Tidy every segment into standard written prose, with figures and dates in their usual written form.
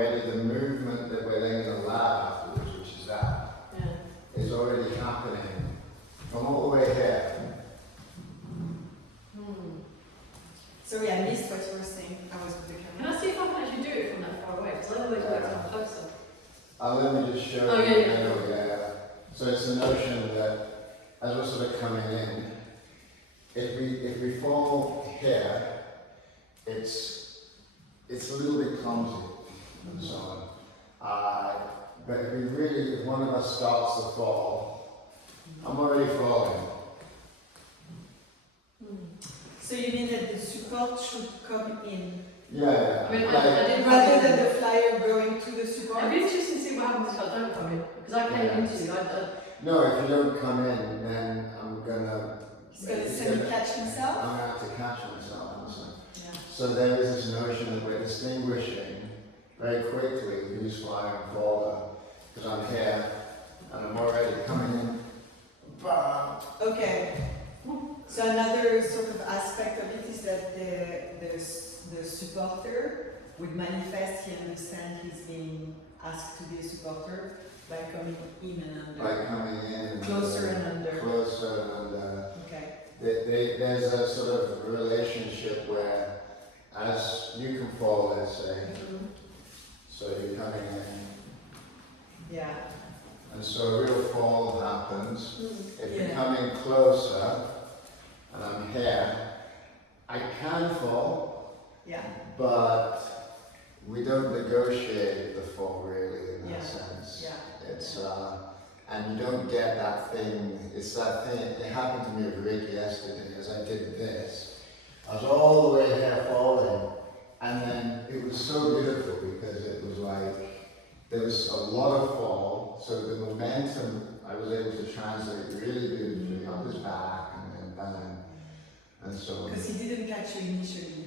already, the movement that we're then going to allow afterwards, which is that, Yeah. is already happening from all the way here. Sorry, I missed what you were saying. I was with the Can camera. I see if I can actually do it from that far away? Because I always work from closer. Let me just show Oh, you. yeah, yeah. Yeah. So it's the notion that as we're sort of coming in, if we fall here, it's a little bit clumsy and so on. But if one of us starts to fall, I'm already falling. So you mean that the support should come in Yeah. I mean, like- I didn't rather than the flyer going to the support? It'd be interesting to see what happens if I don't come in. Because I came Yeah. into you. No, if you don't come in, then I'm gonna. He's going to semi-catch himself? I'm gonna have to catch myself. And so. Yeah. So there is this notion that we're distinguishing very quickly who's flyer and faller, because I'm here and I'm already coming in. Bah! Okay. So another sort of aspect of it is that the supporter would manifest he understands he's being asked to be a supporter by coming in and under. By coming in and Closer and under. Closer and under. Okay. There's a sort of relationship where, as you can fall, let's say, so you're coming in, Yeah. and so a real fall happens. If you're Yeah. coming closer, and I'm here, I can fall, Yeah. but we don't negotiate the fall really in that Yeah. sense. Yeah. It's and you don't get that thing. It's that thing. It happened to me with Rick yesterday as I did this. I was all the way here falling, and then it was so beautiful because it was like there was a lot of fall, so the momentum I was able to translate really beautifully up his back and then bang, and so Because he didn't catch you initially.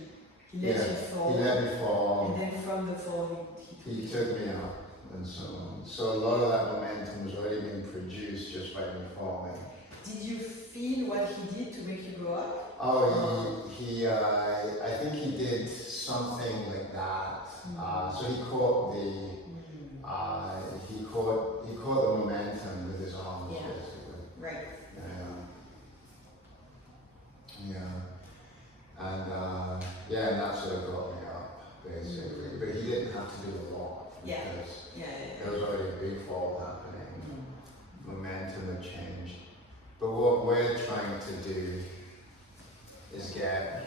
He let Yeah, you fall. he let me fall. And then from the fall, He took me up and so on. So a lot of that momentum was already being produced just by me falling. did you feel what he did to make you go up? Oh, I think he did something like that. So he caught he caught the momentum with his arms, Yeah. basically. Right. And that sort of got me up, basically. But he didn't have to do a lot. Yeah. Because Yeah. there was already a big fall happening. Momentum had changed. But what we're trying to do is get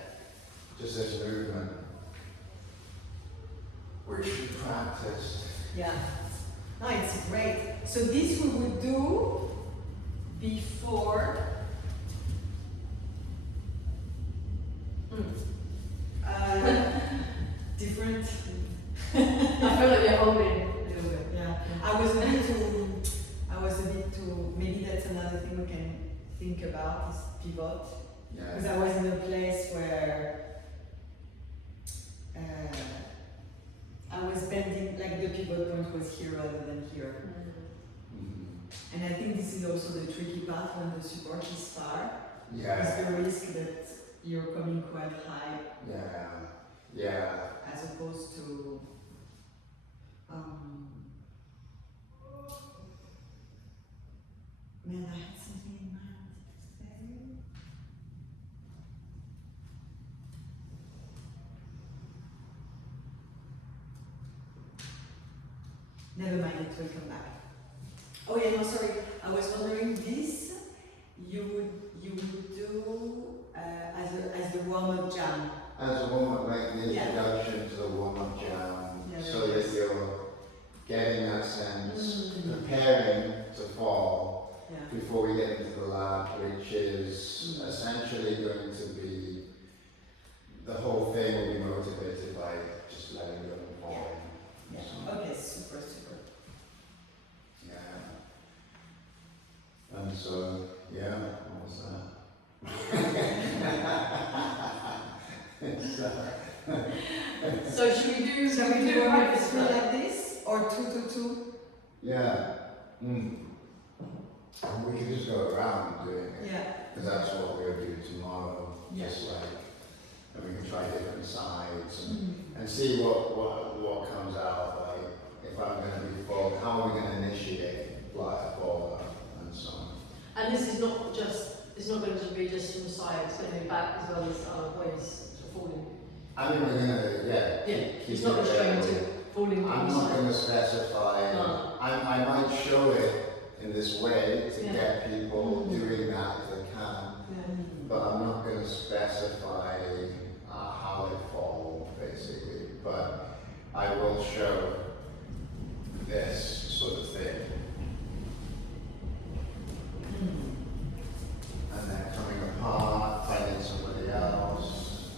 just this movement, which we practiced. Yeah. No, it's great. So this we would do before different. I feel like you're holding it a little bit. Yeah. I was a bit too. Maybe that's another thing we can think about is pivot. Because Yeah. I was in a place where I was bending, like the pivot point was here rather than here. Mhm. And I think this is also the tricky part when the support is far. Yeah. Is the risk that you're coming quite high Yeah. as opposed to man, I had something in mind to say. Never mind, it will come back. Oh yeah, no, sorry. I was wondering this you would do as the warm-up jam. As a warm-up, like the Yeah. introduction to the warm-up jam, Yeah, so very that nice. you're getting that sense, Mm. preparing to fall Yeah. before we get into the lab, which is Mm. essentially going to be, the whole thing will be motivated by just letting go and falling. Yeah. So, Okay, super. yeah. And so, yeah, what was that? It's, So should we do? Shall we do a three like this or 2-2-2? yeah. And we can just go around doing it. Yeah. Because that's what we'll do tomorrow. Yeah. Just like, and we can try different sides Mm. and see what comes out. Like, going to be just from the side, it's going to be back as well as ways to falling. I mean, we're gonna, yeah. Yeah, keep it's not it restrained there. to falling I'm on the not side. gonna specify, No. I might show it in this way to Yeah. get people Mm. doing that if they can, but I'm not gonna specify how they fall, basically, but I will show this sort of thing. And then coming apart, finding somebody else.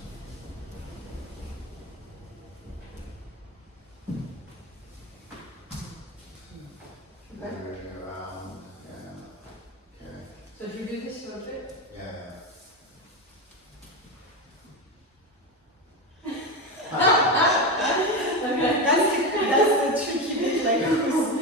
Okay. Moving around, yeah. Okay, So do you do this for a bit? yeah. Okay. That's the tricky bit, like who's.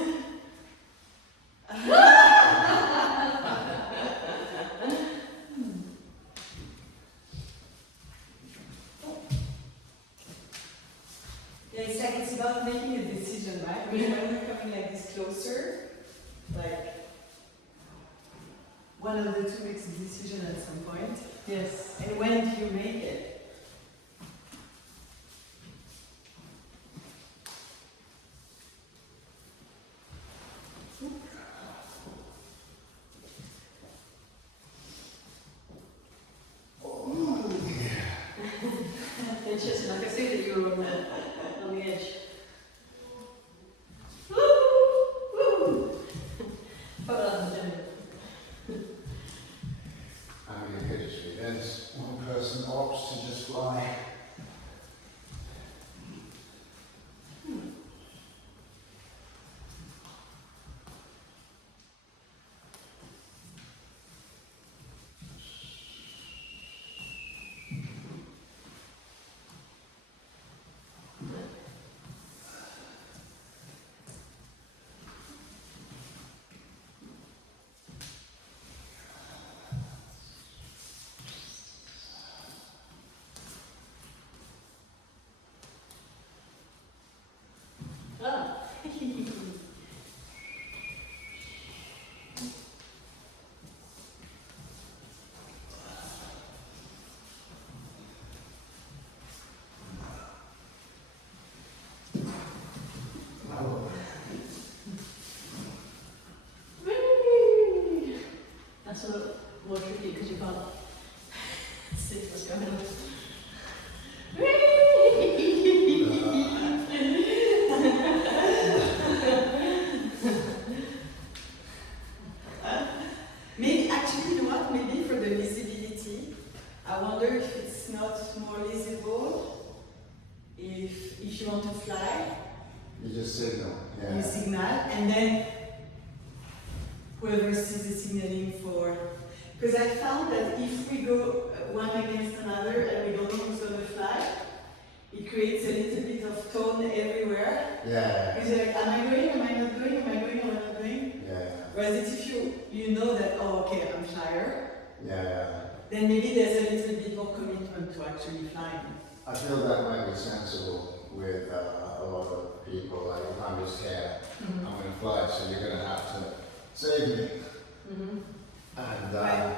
Yeah, it's like it's about making a decision, right? Because when you're coming like this closer, like one of the two makes a decision at some point. Yes. And when do you make it? Interesting. I can see that you were on the edge. But I mean, it could just be this. One person opts to just fly. That's a little more tricky because you can't see what's going on. Maybe, actually, you know what? Maybe for the visibility, I wonder if it's not more visible if you want to fly, You just signal, you yeah. signal, and then whoever sees the signaling for. Because I found that if we go one against another and we don't know who's going to fly, it creates a little bit of tone everywhere. Yeah, Because you're like, am I going, am I not going, am I going, am I not going? yeah, Whereas if you know that, oh, okay, I'm flyer, yeah. then maybe there's a little bit more commitment to actually flying. I feel that might be sensible with a lot of people, like if I'm just here, I'm gonna fly, so you're gonna have to save me. And Right.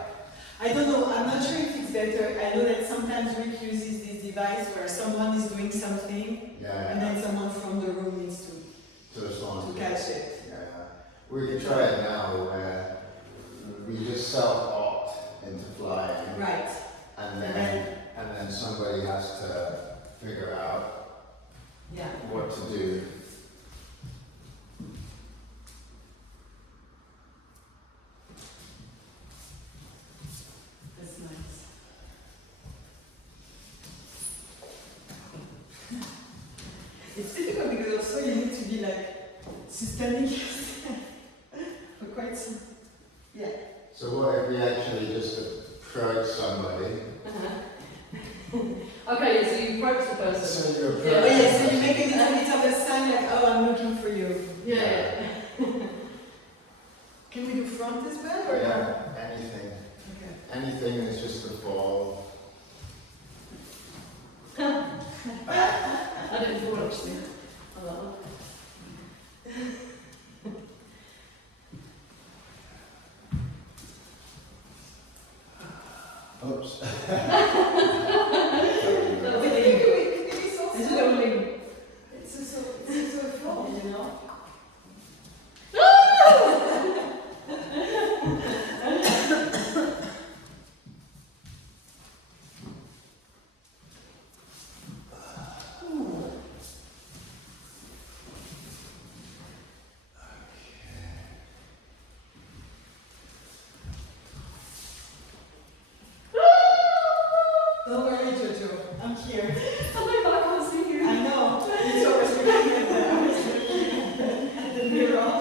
I don't know, I'm not sure if it's better. I know that sometimes Rick uses this device where someone is doing something and yeah, then someone from the room needs to respond to to catch it. Yeah, we could try it now where we just self-opt into flying, Right. and then somebody has to figure out Yeah. what to do. That's nice. It's difficult because also you need to be like sustaining yourself for quite some. Yeah. So what if we actually just approach somebody? Okay, so you approach the person. So you approach. Yeah. Oh yeah, so you make a little bit of a sign like, oh, I'm looking for you. Yeah. Can we do front as well? Or Yeah, anything. Okay. Anything that's just a ball. I didn't fall actually. I like that. Oops. That's Maybe it. it's also It's lonely. it's also a flaw, you know. Don't worry, Jojo. I'm here. Oh my God, I can't see you. I know. It's always looking at the mirror.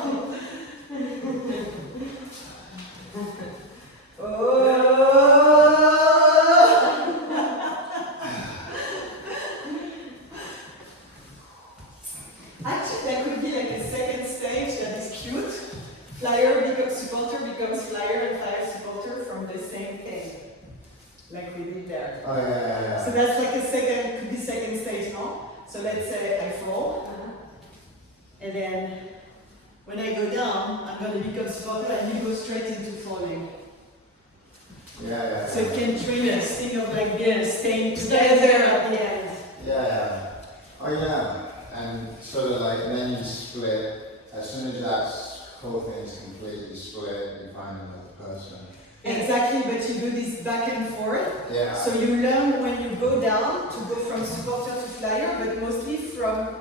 Actually, that could be like a second stage that is cute. Flyer becomes supporter, becomes flyer, and flyer supporter from the same thing. Like we did there. Oh yeah. So that's like a second, could be second stage, no? So let's say I fall, and then when I go down, I'm going to become supporter and you go straight into falling. Yeah. So it can train this thing of like staying together at the end. Yeah. Oh yeah. And sort of like, and then you split. As soon as that whole thing is complete, you split. You find another person. Exactly, but you do this back and forth. Yeah. So you learn when you go down to go from supporter to flyer, but mostly from,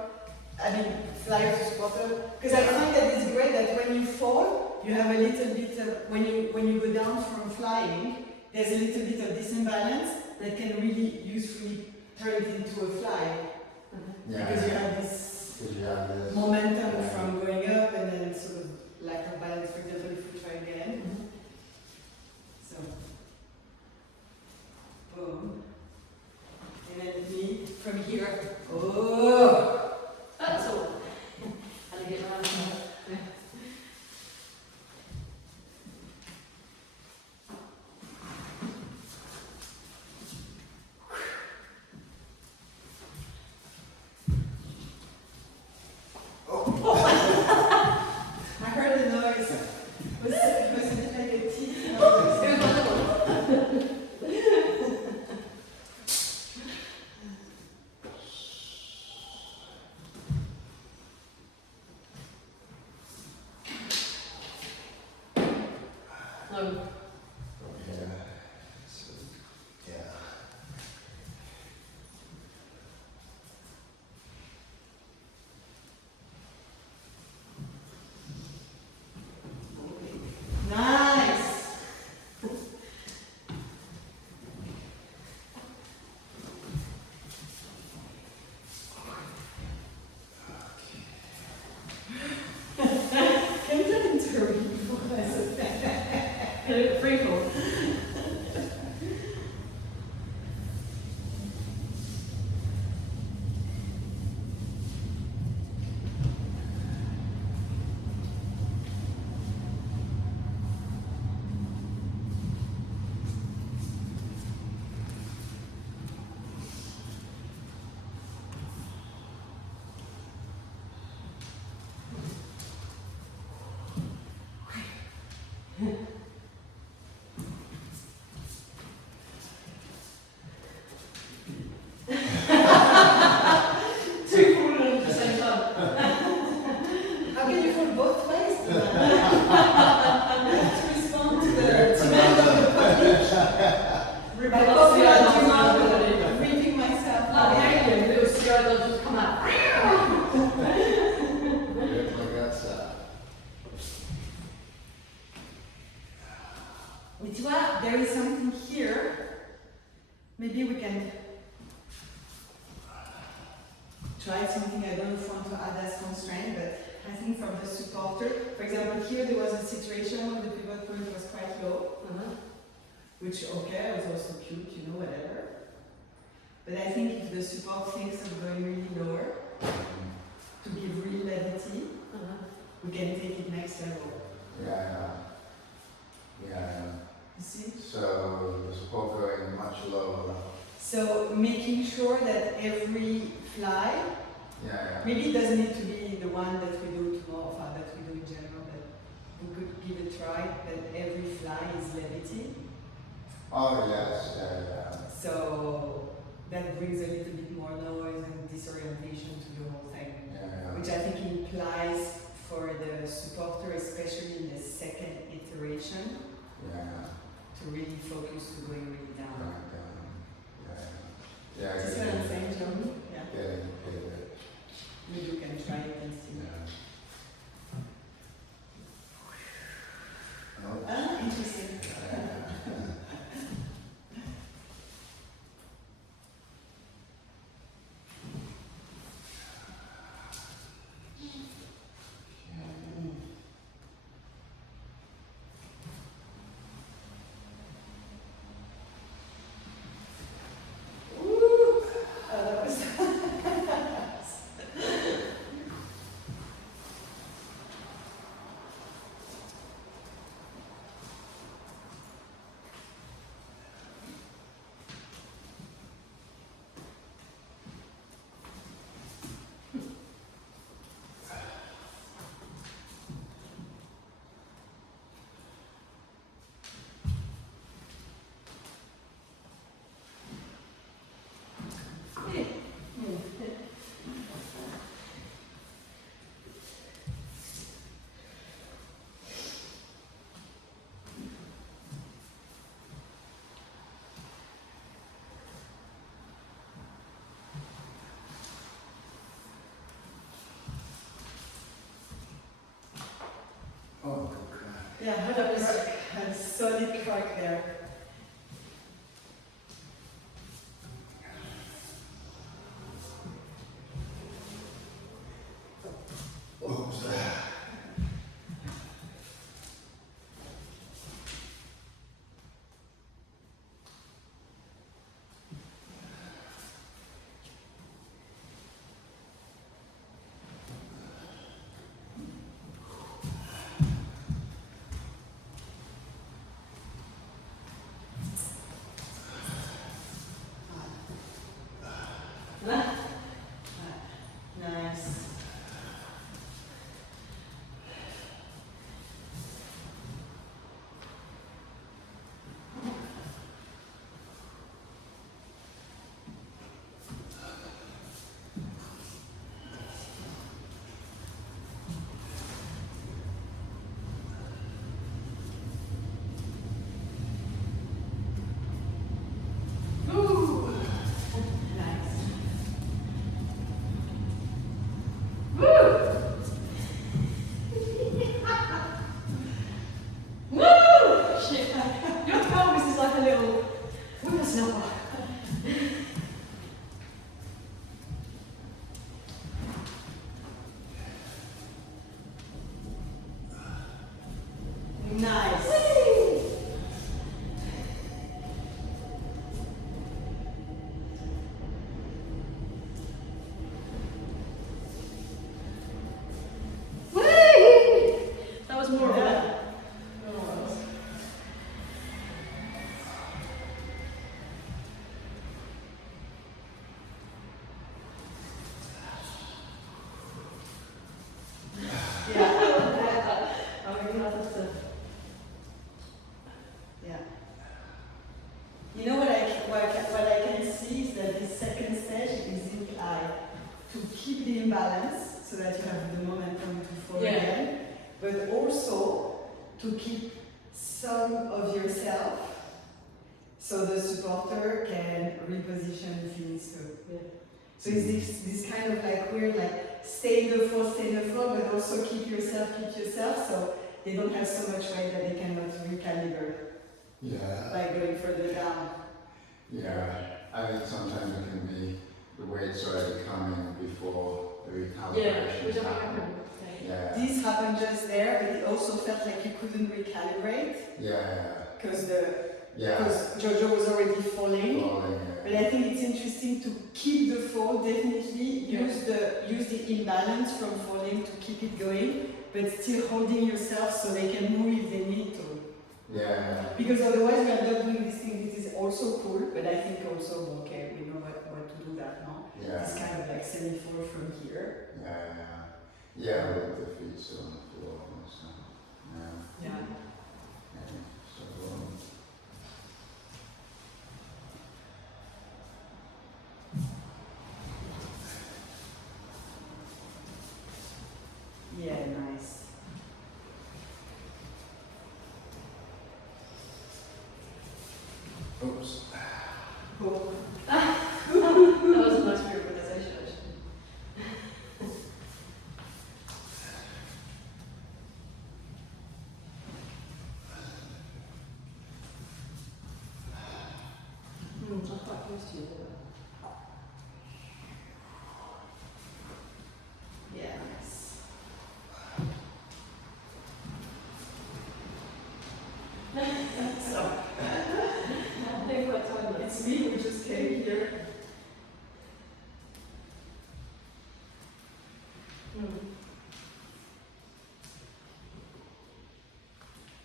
flyer to supporter. Because I find that it's great that when you fall, you have a little bit of, when you go down from flying, there's a little bit of disimbalance that can really usefully turn it into a fly. Because you have this Because you have this. momentum Yeah. from going up and then sort of lack of balance, for example, if we try again. So, boom. And then me from here. Oh! That's all. And I get around to that. I heard the noise. Was it like a teeth noise? It was wonderful. No. Yeah. So, yeah. Nice! Can you turn into a rainbow? Free fall. Two fall at the same time. How can you fall both ways? I have to respond to the demand of the public. By By popular popular demand. demand, I'm reading myself. Like the alien, it was the other just come out. Get my guts out. Mais tu vois, there is something here. Maybe we can try something. I don't know if I want to add as constraint, but I think from the supporter, for example, here there was a situation where the pivot point was quite low, which okay, was also cute, you know, whatever. But I think if the support thinks of going really lower to give real levity, we can take it next level. Yeah. You see? So the support going much lower. So making sure that every fly, Yeah. maybe it doesn't need to be the one that we do tomorrow, or that we do in general, but we could give it a try that every fly is levity. Oh yes. Yeah. that brings a little bit more noise and disorientation to the whole thing. Yeah. Which I think implies for the supporter, especially in the second iteration, Yeah. to really focus to going really down. Right down. Yeah. Yeah. Do you see what I'm saying, Jeremy? Yeah. Getting a bit. Maybe you can try it and see. Yeah. Oh. Ah, interesting. Yeah. Ooh, that was Oh, good crack. yeah, that was a solid crack there. What was that? Nice. Ooh. Nice. Woo! Woo! Shit. Your pelvis is like a little whippersnapper. Nice. That was more of Yeah. a. Yeah. Oh, you have to. Yeah. You know what I can see is that this second stage is implied to keep the imbalance so that you have the momentum to fall Yeah. again, but also to keep some of yourself so the supporter can reposition if he needs to. Yeah. So it's this kind of like weird, like stay in the floor, but also keep yourself, so they don't have so much weight that they cannot recalibrate Yeah. by going further down. Yeah. I think sometimes it can be the weight's already coming before the Yeah, recalibration which I happens. remember. Yeah. This happened just there, but it also felt like you couldn't recalibrate Yeah. because Yeah. Jojo was already falling. Falling. But I think it's interesting to keep the fall, definitely Yeah. use the imbalance from falling to keep it going, but still holding yourself so they can move if they need to. Yeah. Because otherwise we are not doing this thing. This is also cool, but I think also okay, we know what to do that now. Yeah. It's kind of like semi-fall from here. Yeah. Yeah. With the feet still on the floor and stuff. Yeah. Yeah. Okay. So. Yeah, nice. Oops. Cool. That was a nice reorganisation actually. I'm quite close to you. Yeah, nice. So, They've got toilets. it's me who just came here.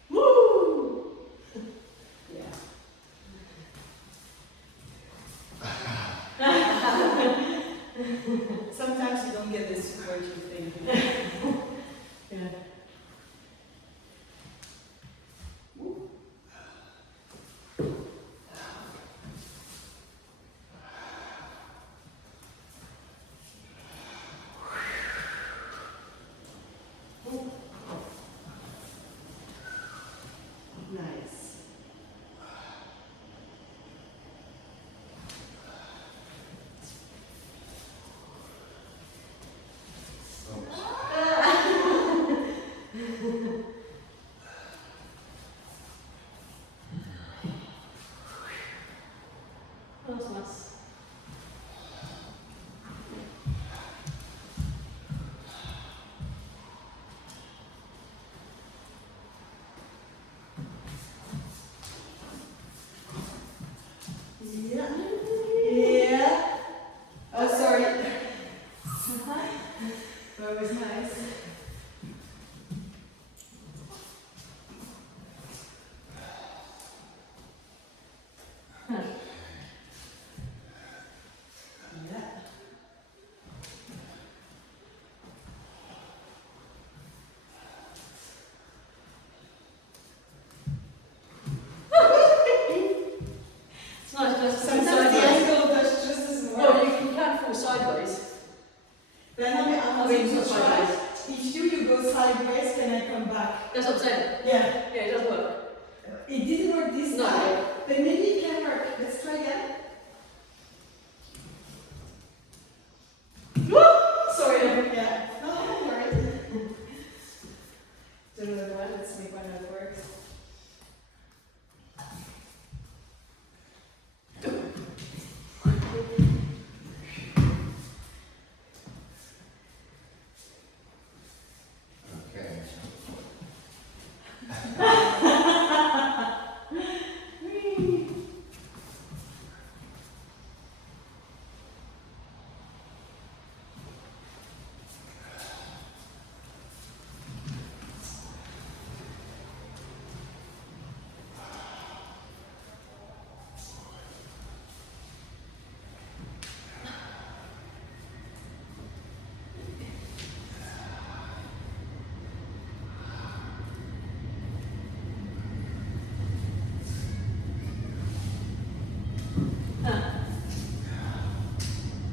Woo! Yeah. Sometimes you don't get the support you think. Yeah. Nice. Oops. That was nice. Yeah. Yeah. Oh, sorry. That was nice. Yeah. It's nice just to fall Sometimes the sideways. angle does just doesn't Well, work. you can fall sideways. Then I'm I mean, going it's to not try. sideways. If you go sideways, can I come back? That's what I'm saying. Yeah. Yeah, it does work. It didn't work this No. time, but maybe it can work. Let's try again. Sorry. Yeah. No, don't worry. Do another one. Let's make one that works. Okay.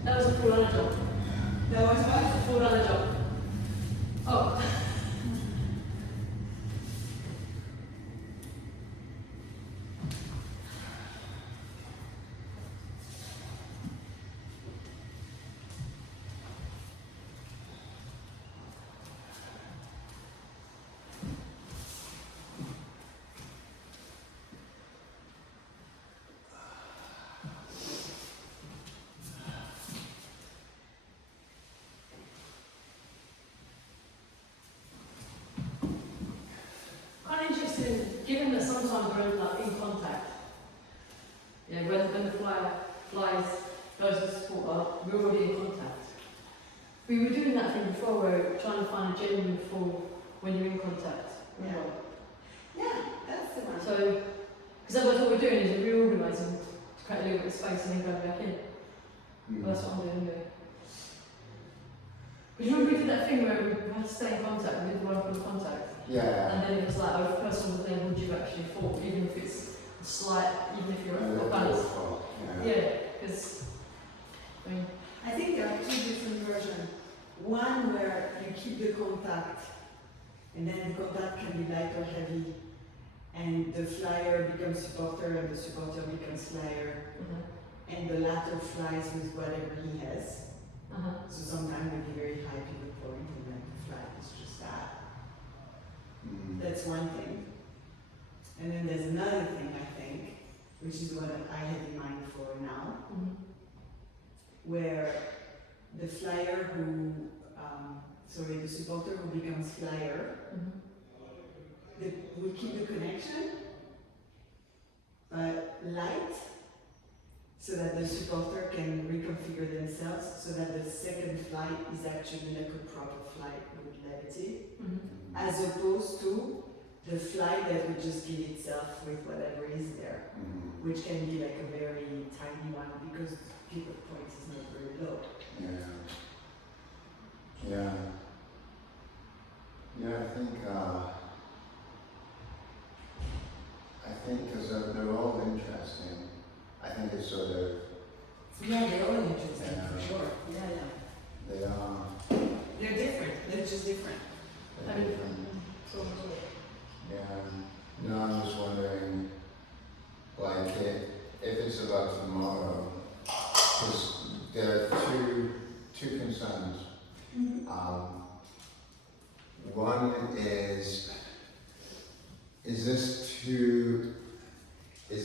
That was a full on job. That was what? Full on job. Oh. Quite interesting, given that sometimes we're like in contact. Yeah, when the flies goes to support, we're already in contact. We were doing that thing before where we were trying to find a genuine fall when you're in contact. Yeah. Yeah, that's the one. So, because otherwise what we're doing is reorganising to create a little bit of space and then going back in. Well, that's what I'm doing anyway. Because you remember we did that thing where we had to stay in contact, we did one full contact. Yeah. And then it was like, oh, if the person was there, would you actually fall, even if it's slight, even if you're And off then balance? fall, Yeah, because, I mean, I think there are two different versions. One where you keep the contact contact, and then the contact can be light or heavy, and the flyer becomes supporter and the supporter becomes flyer, and the latter flies with whatever he has. So sometimes maybe very high pivot point, and then the flag is just that. Mm. That's one thing. And then there's another thing, I think, which is what I have in mind for now, where the flyer who, the supporter who becomes flyer, we keep the connection, but light, so that the supporter can reconfigure themselves, so that the second flight is actually like a proper flight with levity, as opposed to the flight that would just give itself with whatever is there, which can be like a very tiny one because pivot point is not very low. Yeah. Yeah. Yeah, I think because they're all interesting. I think it's sort of, Yeah, they're all interesting Yeah. for sure. Yeah. they are, They're different. They're just different. they're different. Yeah. No, I'm just wondering, like, if it's about tomorrow, because there are two concerns. One is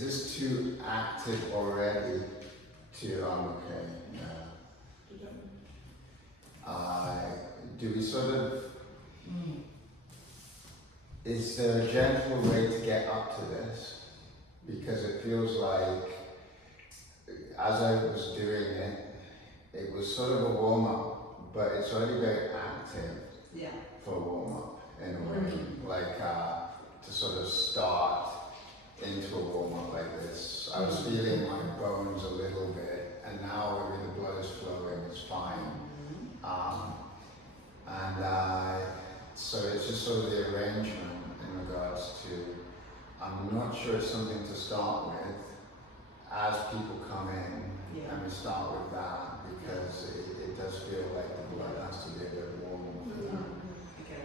this too active already to, okay, do we sort of, is there a gentle way to get up to this? Because it feels like, as I was doing it, it was sort of a warm-up, but it's already very active Yeah. for a warm-up in a way, like to sort of start into a warm-up like this. I was feeling my bones a little bit, and now maybe the blood is flowing, it's fine. So it's just sort of the arrangement in regards to, I'm not sure it's something to start with as people come in, Yeah. and we start with that because it does feel like the blood has to be a bit warm for that. Okay.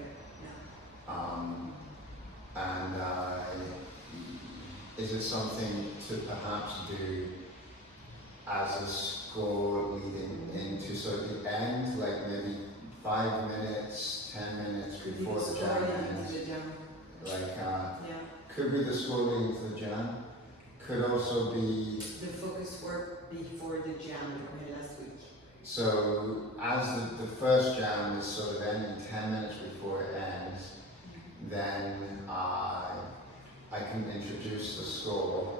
Is it something to perhaps do as a score leading into sort of the end, like maybe 5 minutes, 10 minutes before the jam ends? Like, could be the score leading to the jam, could also be, The focus work before the jam last week. so as the first jam is sort of ending 10 minutes before it ends, then I can introduce the score,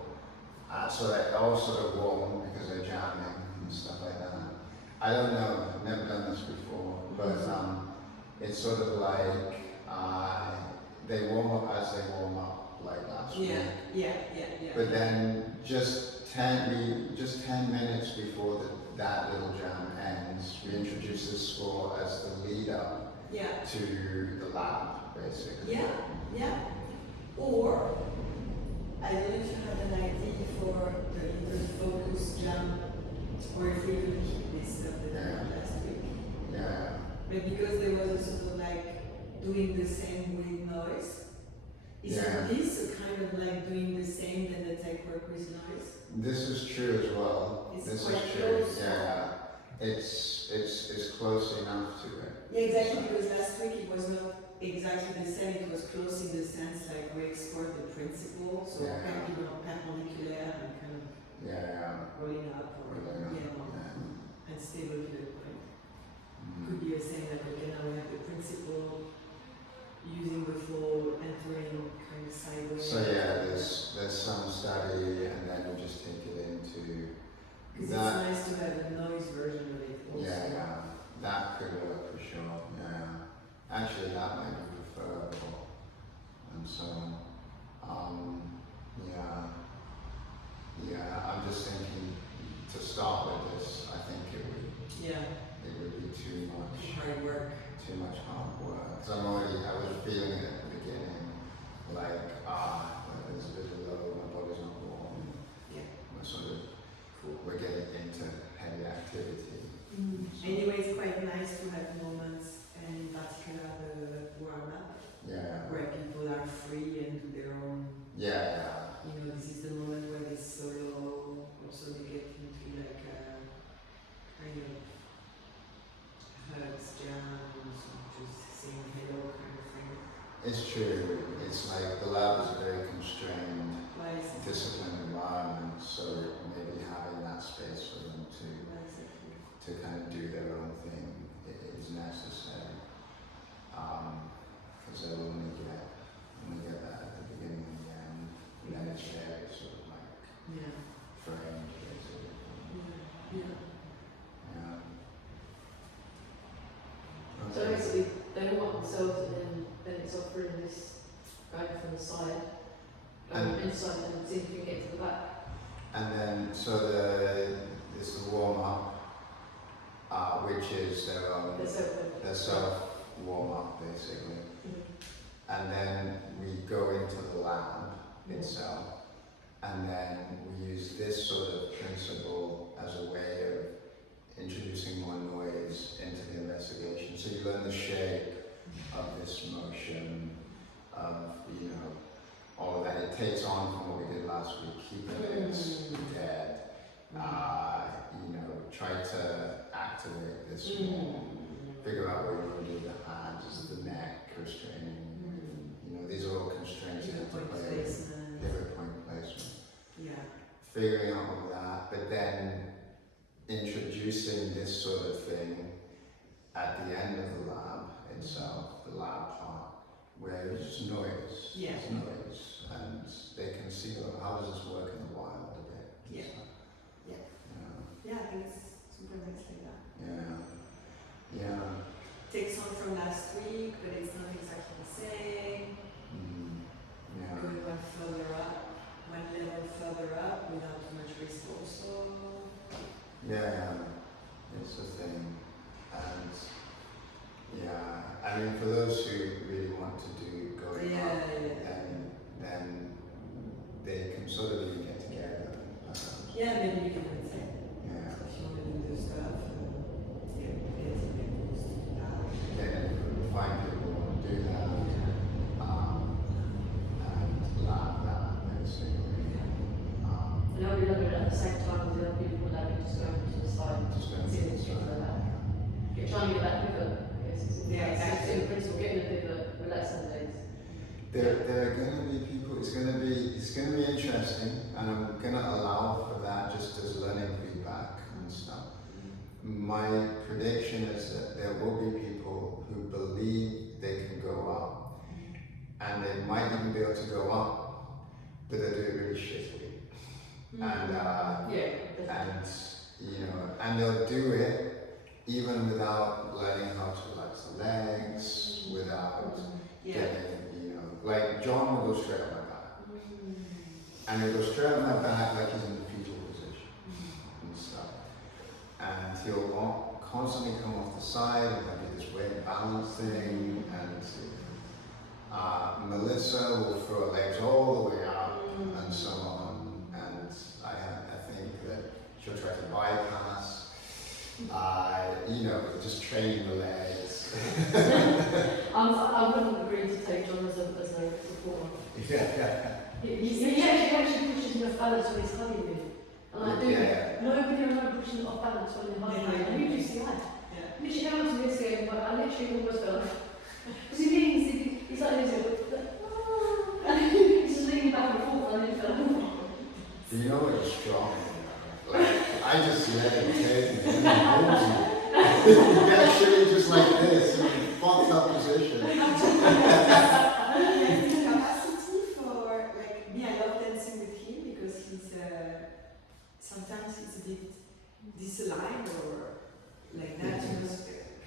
so that all sort of warm because they're jamming and stuff like that. I don't know, I've never done this before, but it's sort of like they warm up as they warm up, like last week. Yeah. But then just 10 minutes before that little jam ends, we introduce the score as the lead up Yeah. to the lab, basically. Yeah. Or, I don't know if you have an idea for the focus jam, or if we could keep this stuff that we did last week. Yeah. But because there was a sort of like doing the same with noise, is this a kind of like doing the same then the tech work with noise? This is true as well. It's this quite is true. close. Yeah. It's close enough to it. Yeah, exactly, because last week it was not exactly the same, it was close in the sense like we explored the principle, so Yeah. kind of perpendicular and kind of Yeah. rolling up or and stable pivot point. Could be a saying that okay, now we have the principle using the flow, entering kind of sideways. So yeah, there's some study, and then we just take it into Because that. it's nice to have a noise version of it also. Yeah, that could work for sure. Yeah, actually that might be preferable, and so I'm just thinking to start with this. I think it would be too Hard work. hard work. Because I was feeling it at the beginning, like there's a bit of low, my body's not warm. Yeah. We're getting into heavy activity. So- Anyway, it's quite nice to have moments, and in particular It's true. It's like the lab is a very constrained, Why is it? disciplined environment, so maybe having that space for them Why is it? to kind of do their own thing is necessary. Because they'll only get that at the beginning and the end, and then it's very sort of like Yeah. framed, basically. Yeah. Yeah. So Okay. basically, they warm up themselves and then it's offering this going from the side, inside and see if you can get to the back. And then, so it's the warm up, which is their self warm up basically. And then we go into the lab itself, and then we use this sort of principle as a way of introducing more noise into the investigation. So you learn the shape of this motion, of, you know, all of that. It takes on from what we did last week, keeping it dead, you know, try to activate this more, figure out what you want to do with the hands, is the neck restraining, you know, these are all constraints you have to Point play with. placement. Pivot point placement. Yeah. Figuring out all that, but then introducing this sort of thing at the end of the lab itself, the lab part, where it's just noise. Yeah. It's noise, and they can see, well, how does this work in the wild a bit? and Yeah. stuff. Yeah. Yeah. Yeah, I think it's super nice like that. Yeah. Yeah. Takes on from last week, but it's not exactly the same. Yeah. Going one further up, one level further up without too much risk also. Yeah. It's the thing. And yeah, I mean, for those who really want to go Yeah, up, then they can sort of even get together. Yeah, maybe you can do the same. Yeah. If you want to do stuff, yeah, it's people to do that. Then find people who want to do that, and lab that basically. And I'll be looking at the same time with the other people that we just go to the side, Just going see to if the it's like side. that. You're trying to get that pivot, I guess. Yeah, exactly. In principle, getting the pivot, relaxing things. There are going to be people. It's going to be interesting, and I'm going to allow for that just as learning feedback and stuff. My prediction is that there will be people who believe they can go up, and they might even be able to go up, but they do it really shittily. And and you know, and they'll do it even without learning how to relax the legs, without getting, you know, like John will go straight on my back, and he'll go straight on my back like he's in the fetal position and stuff, and he'll constantly come off the side, and there'll be this weight balance thing, and Melissa will throw her legs all the way up and so on, and I think that she'll try to bypass, you know, just training the legs. I wouldn't agree to take John as a supporter. Yeah. He actually pushes enough balance when he's hugging me. And I do. Yeah. Nobody around pushing off balance when they're hugging me. And you do see that. Yeah. Literally came up to this game, but I literally almost fell off. Because he leans, he's like this, and he's just leaning back and forth, and then he fell off. Do you know what you're strong? Like, I just let him take me and he holds you. You actually just like this, in fucked up position. Capacity for, like, me, I love dancing with him because he's, sometimes he's a bit disaligned or like that, you know,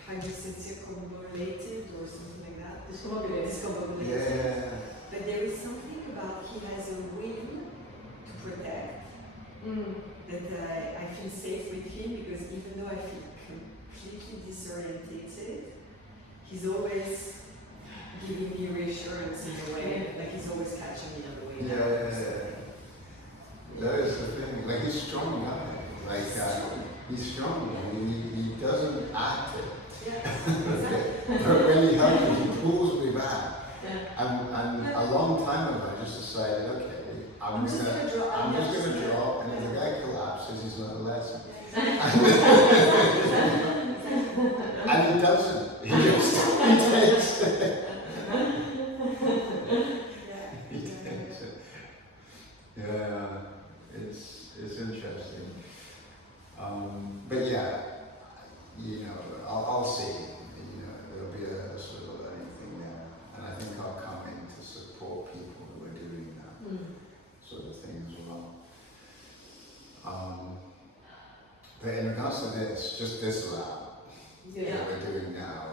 hydrocephalus or something like that. Discombobulated. Yeah. But there is something about he has a wing to protect that I feel safe with him because even though I feel completely disorientated, he's always giving me reassurance in a way, like he's always catching me on the way down. Yeah. That is the thing. Like, he's strong guy. Like, he's strong. He doesn't act it. Yeah, exactly. But when he hugs me, he pulls me back. Yeah. And a long time ago, I just decided, okay, I'm just gonna drop, and if the guy collapses, he's not a lesson. And he doesn't. He takes it. regards to this, just this lap Yeah. that we're doing now,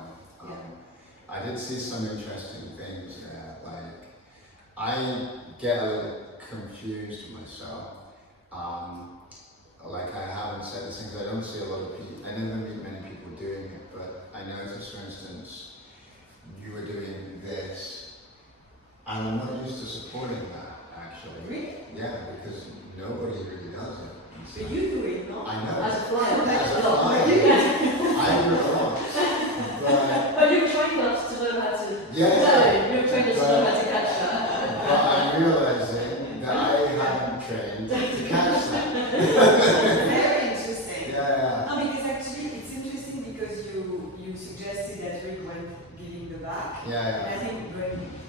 I did see some interesting things there. Like, I get a little confused myself. Like I haven't said these things. I don't see a lot of people. I never meet many people doing it, but I noticed, for instance, you were doing this, and I'm not used to supporting that actually. Really? Yeah, because nobody really does it. So you do it, no? I know. As a flyer, As a a lot. flyer. I do it a lot. But But you've trained us to know how to. yeah, No, you've trained us to know how to catch that. but I'm realizing that I haven't trained to catch that. Very interesting. Yeah, No, because actually it's interesting because you suggested that Rick went giving the back. yeah, And I yeah, think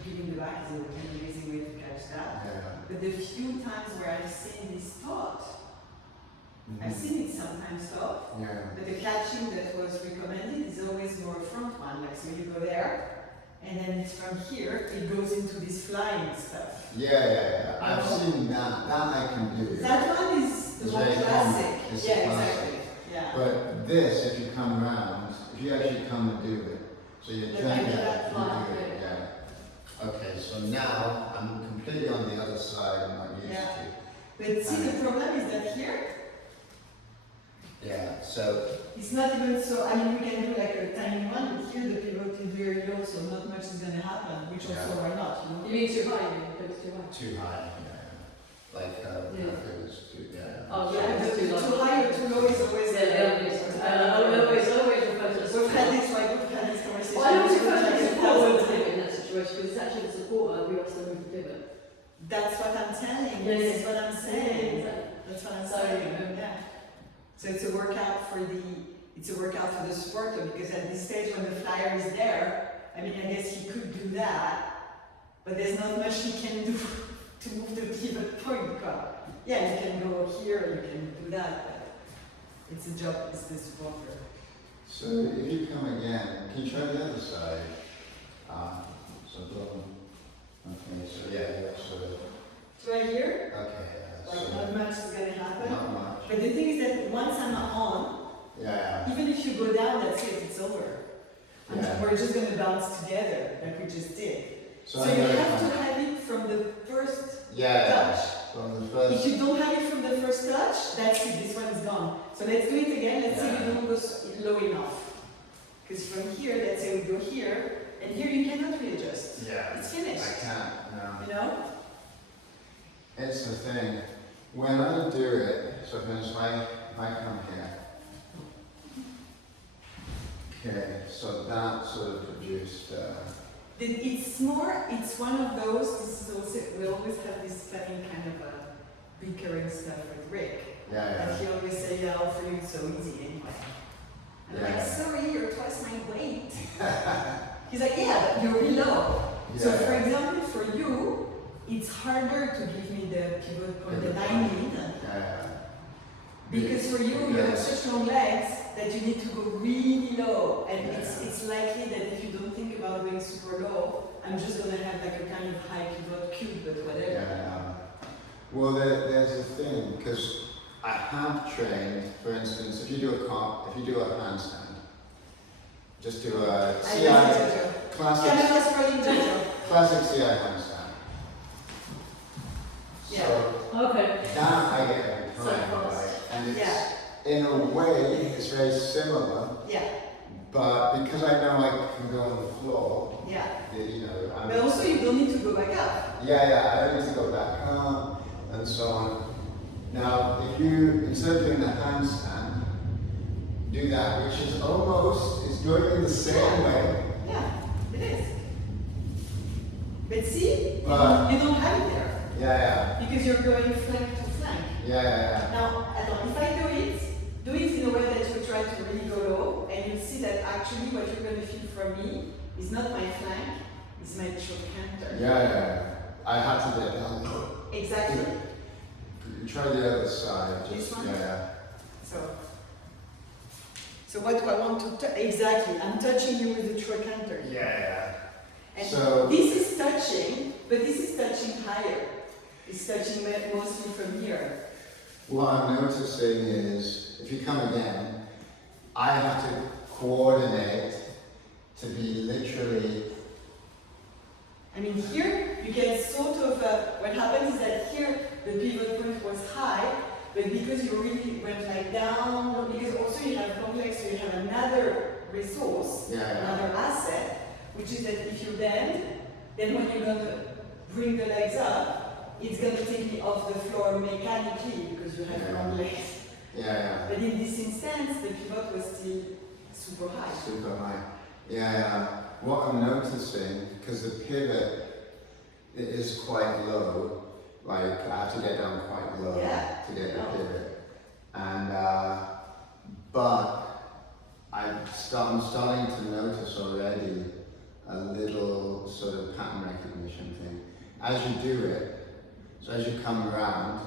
giving the back is an amazing way to catch that. yeah. But the few times where I've seen this taught, I've Mhm. seen it sometimes taught, Yeah, but the catching that was recommended is always more a front one. Like, so you go there, and then it's from here, it goes into this flying stuff. yeah. I've seen that. That I can do. That one is the It's more very classic. common. It's Yeah, classic. exactly. Yeah. But this, if you come around, if you actually come and do it, so you Then turn maybe it, that you fly, do it, yeah. Okay, so now I'm completely on the other side. I'm not used Yeah. to. But see, the problem is that here, Yeah. So it's not even so. I mean, we can do like a tiny one, but here the pivot is very low, so not much is going to happen, which also why not, you know? You mean too high, you mean it's too high. too high. Yeah. Like Yeah. if it was too. Yeah. Oh, Yeah, yeah, but too low. too high or too low is always Yeah, yeah, always refer to the We've had support. this, like, we've had this conversation. Well, I don't with refer to like the a support when thousand we times. do it in that situation, because it's actually the supporter, we also move the pivot. That's what I'm telling you. Yeah, This yeah. is what I'm saying. Exactly. That's what I'm So, saying. Yeah. So it's a workout for the supporter because at this stage when the flyer is there, I mean, I guess he could do that, but there's not much he can do to move the pivot point. Yeah, you can go here, you can do that, but it's a job. It's the supporter. So if you come again, can you try the other side? So go. Okay. So yeah. So Right here, okay. like So not much is gonna happen. not much. But the thing is that once I'm on, Yeah. even if you go down, that's it, it's over. And Yeah. we're just gonna bounce together, like we just did. So I'm you gonna have come- to have it from the first Yeah. touch. From the If first. you don't have it from the first touch, that's it, this one is gone. So let's do it again, let's say Yeah. you don't go low enough. Because from here, let's say we go here, and here you cannot readjust. Yeah. It's finished, I can't. No. you know? It's the thing. When I do it, so for instance, if I come here. Okay, so that sort of produced. It's more, it's one of those, this is also, we always have this funny kind of bickering stuff with Rick. Yeah. And he always say, yeah, I'll for you it's so easy anyway. I'm like, Yeah. sorry, you're twice my weight. He's like, yeah, but you're below. So for example, for you, it's harder to give me the pivot point that I need. Yeah. Because for you, you have such long legs that you need to go really low. And it's likely that if you don't think about going super low, I'm just going to have like a kind of high pivot cube, but whatever. Yeah. Well, there's a thing, because I have trained, for instance, if you do a handstand, just do a I CI, love Jojo. classic Canada's running Jojo. CI handstand. Yeah. So Okay. that I get every So time, fast. right? And it's, Yeah. in a way, it's very similar, Yeah, but because I know I can go on the floor, yeah. you know, I'm, But also you don't need to go back up. yeah, I don't need to go back up, and so on. Now, if you, instead of doing the handstand, do that, which is almost, it's going in the same way, Yeah, it is. But see, But- you don't have it there yeah, because you're going flank to flank. yeah. Now, if I do it in a way that you try to really go low, and you see that actually what you're going to feel from me is not my flank, it's my trochanter. Yeah. I had to get down. Exactly. Try the other side, This just, one? yeah. So what do I want to exactly? I'm touching you with the trochanter. Yeah. And So- this is touching, but this is touching higher. It's touching mostly from here. What I'm noticing is, if you come again, I have to coordinate to be literally, I mean, here you can sort of, what happens is that here the pivot point was high, but because you really went like down, because also you have complex, so you have another resource, another asset, which is that if you bend, then when you're going to bring the legs up, it's going to take me off the floor mechanically because you have long legs. But in this instance, the pivot was still super high. Super high. What I'm noticing, because the pivot is quite low, like I have to get down quite low to get the pivot. And, but I'm starting to notice already a little sort of pattern recognition thing. As you do it, so as you come around,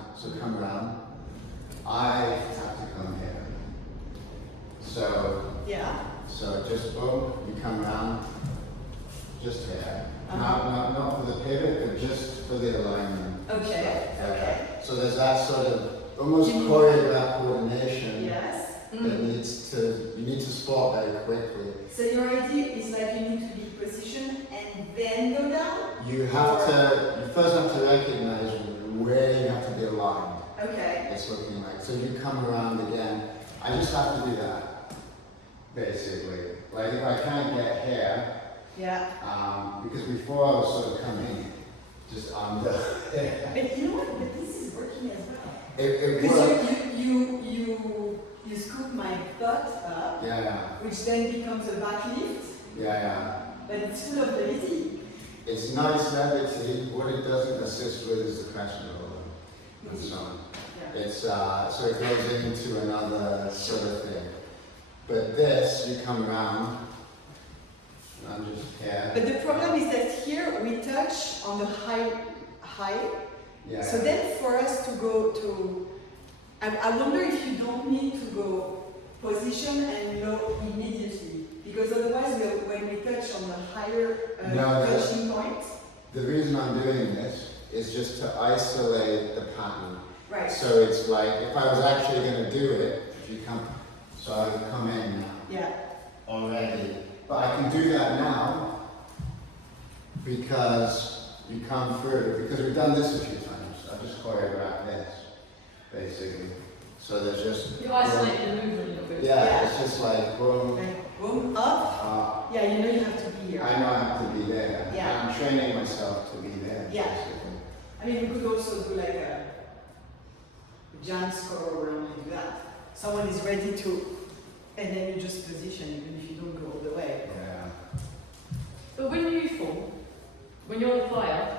I have to come here. So just boom, you come around, just here. Not for the pivot, but just for the alignment. Okay. So there's that sort of almost choreographed coordination that you need to spot very quickly. So your idea is like you need to be positioned and then go down? You first have to recognize where you have to be aligned. Okay. It's looking like. So you come around again. I just have to do that, basically. Like if I can't get here, because before I was sort of coming just under. But you know what? But this is working as well. It Because worked. you scoop my butt up, which then becomes a back lift, but it's full of levity. It's nice levity. What it doesn't assist with is the crash roll and so on. It's so it goes into another sort of thing. But this, you come around, and I'm just here. But the problem is that here we touch on the high. So then for us to go to, I wonder if you don't need to go position and low immediately, because otherwise when we touch on the higher touching point. The reason I'm doing this is just to isolate the pattern. Right. So it's like, if I was actually going to do it, so I would come in now. Already. But I can do that now because you come through, because we've done this a few times. I've just choreographed this, basically. So there's just... You isolate the movement a little bit. It's just like boom. Like boom, up. You know you have to be here. I know I have to be there. Yeah. I'm training myself to be there. Yeah. Basically. I mean, we could also do like a jump score around like that. Someone is ready to, and then you just position even if you don't go all the way. But when you fall, when you're on the flyer,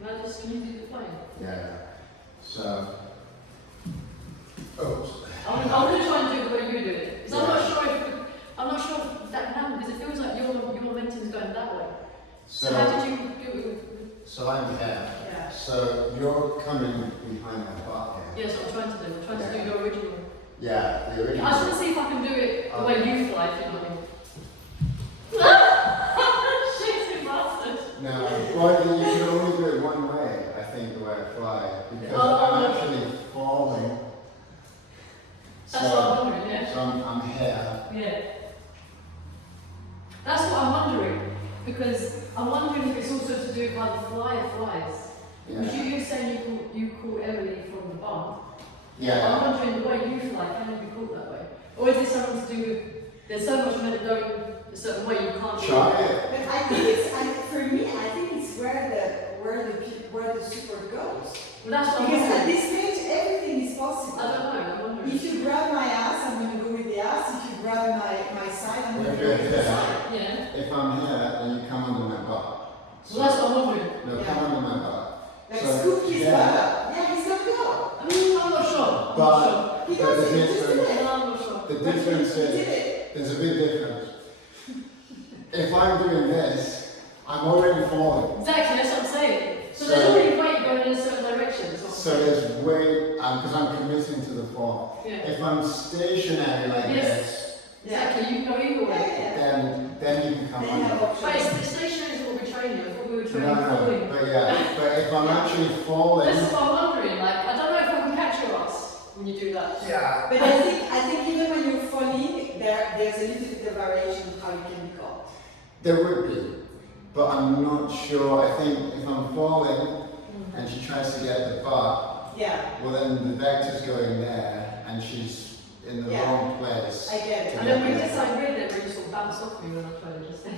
can you do the flying? So, I'm going to try and do it the way you do it. Because I'm not sure if that can happen, because it feels like your momentum's going that way. So how did you do it? So I'm here. So you're coming behind my butt here. Yes, what I'm trying to do. I'm trying to do your original. The original. I just want to see if I can do it the way you fly, if you know what I mean. Shit, you bastard. No, well, you can only do it one way, I think, the way I fly. Because I'm actually falling. That's what I'm wondering, So I'm here. That's what I'm wondering. Because I'm wondering if it's also to do with how the flyer flies. Because you're saying you call Emily from the bump. I'm wondering the way you fly, can you be called that way? Or is it something to do with, there's so much meant going a certain way you can't try it. But I think it's, for me, I think it's where the support goes. Well, that's what Because I'm at wondering. this stage, everything is possible. I don't know, I'm wondering. If you grab my ass, I'm going to go with the ass. If you grab my side, I'm going to go with the side. Yeah. If I'm here, then you come under my butt. So that's what I'm wondering. No, come under my butt. Like So, scoop his butt up. He's going to go. I'm not sure. But He the does it, just do difference, it. No, I'm not sure. the difference He did is, it. there's a big difference. If I'm doing this, I'm already falling. Exactly, that's what I'm saying. So So- there's already weight going in a certain direction. That's what I'm So saying. there's way, because I'm committing to the fall. Yeah. If I'm stationary like Yes. Exactly, you can go either way. then you can come Then under. have options. But it's the stationary is what we're training. I thought we were training No, falling. but if I'm actually falling, That's what I'm wondering. Like, I don't know if I can catch your ass when you do that. yeah. But I think even when you're falling, there's a little bit of variation of how you can be caught. There would be, but I'm not sure. I think if I'm falling and she tries to get the butt, Yeah, well then the vector's going there and she's in the Yeah. wrong place. I get it. to And then get we the- decide really that we sort of bounce off you when I'm trying to just say.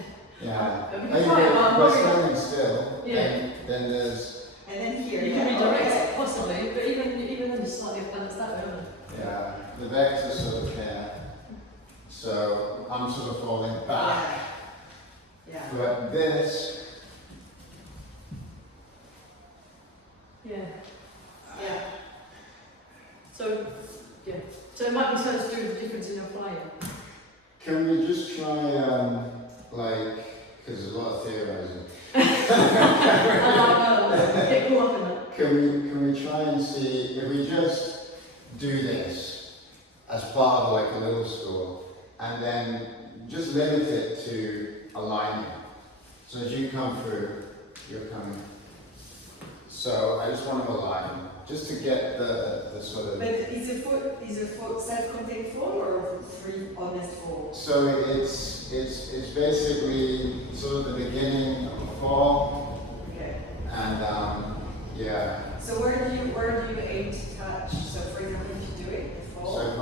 Yeah. We Oh, can you try it, go- but I'm we're worried. standing still. Yeah. And then there's, And then here, You yeah, can redirect okay. it possibly, but even then it's slightly balance that way, isn't it? yeah, the vector's sort of there. So I'm sort of falling back. Yeah. But this, Yeah. Uh, So, yeah. So it might be something to do with the difference in your flying. can we just try, like, because there's a lot of theorizing. Get caught up in that. Can we try and see if we just do this as part of like a little school and then just limit it to alignment. So as you come through, you're coming. So I just want to align, just to get the sort of. But is a foot self-contained fall or free honest fall? So it's basically sort of the beginning of a fall, Okay. and yeah. So where do you aim to touch? So for example, if you do it, the fall. So if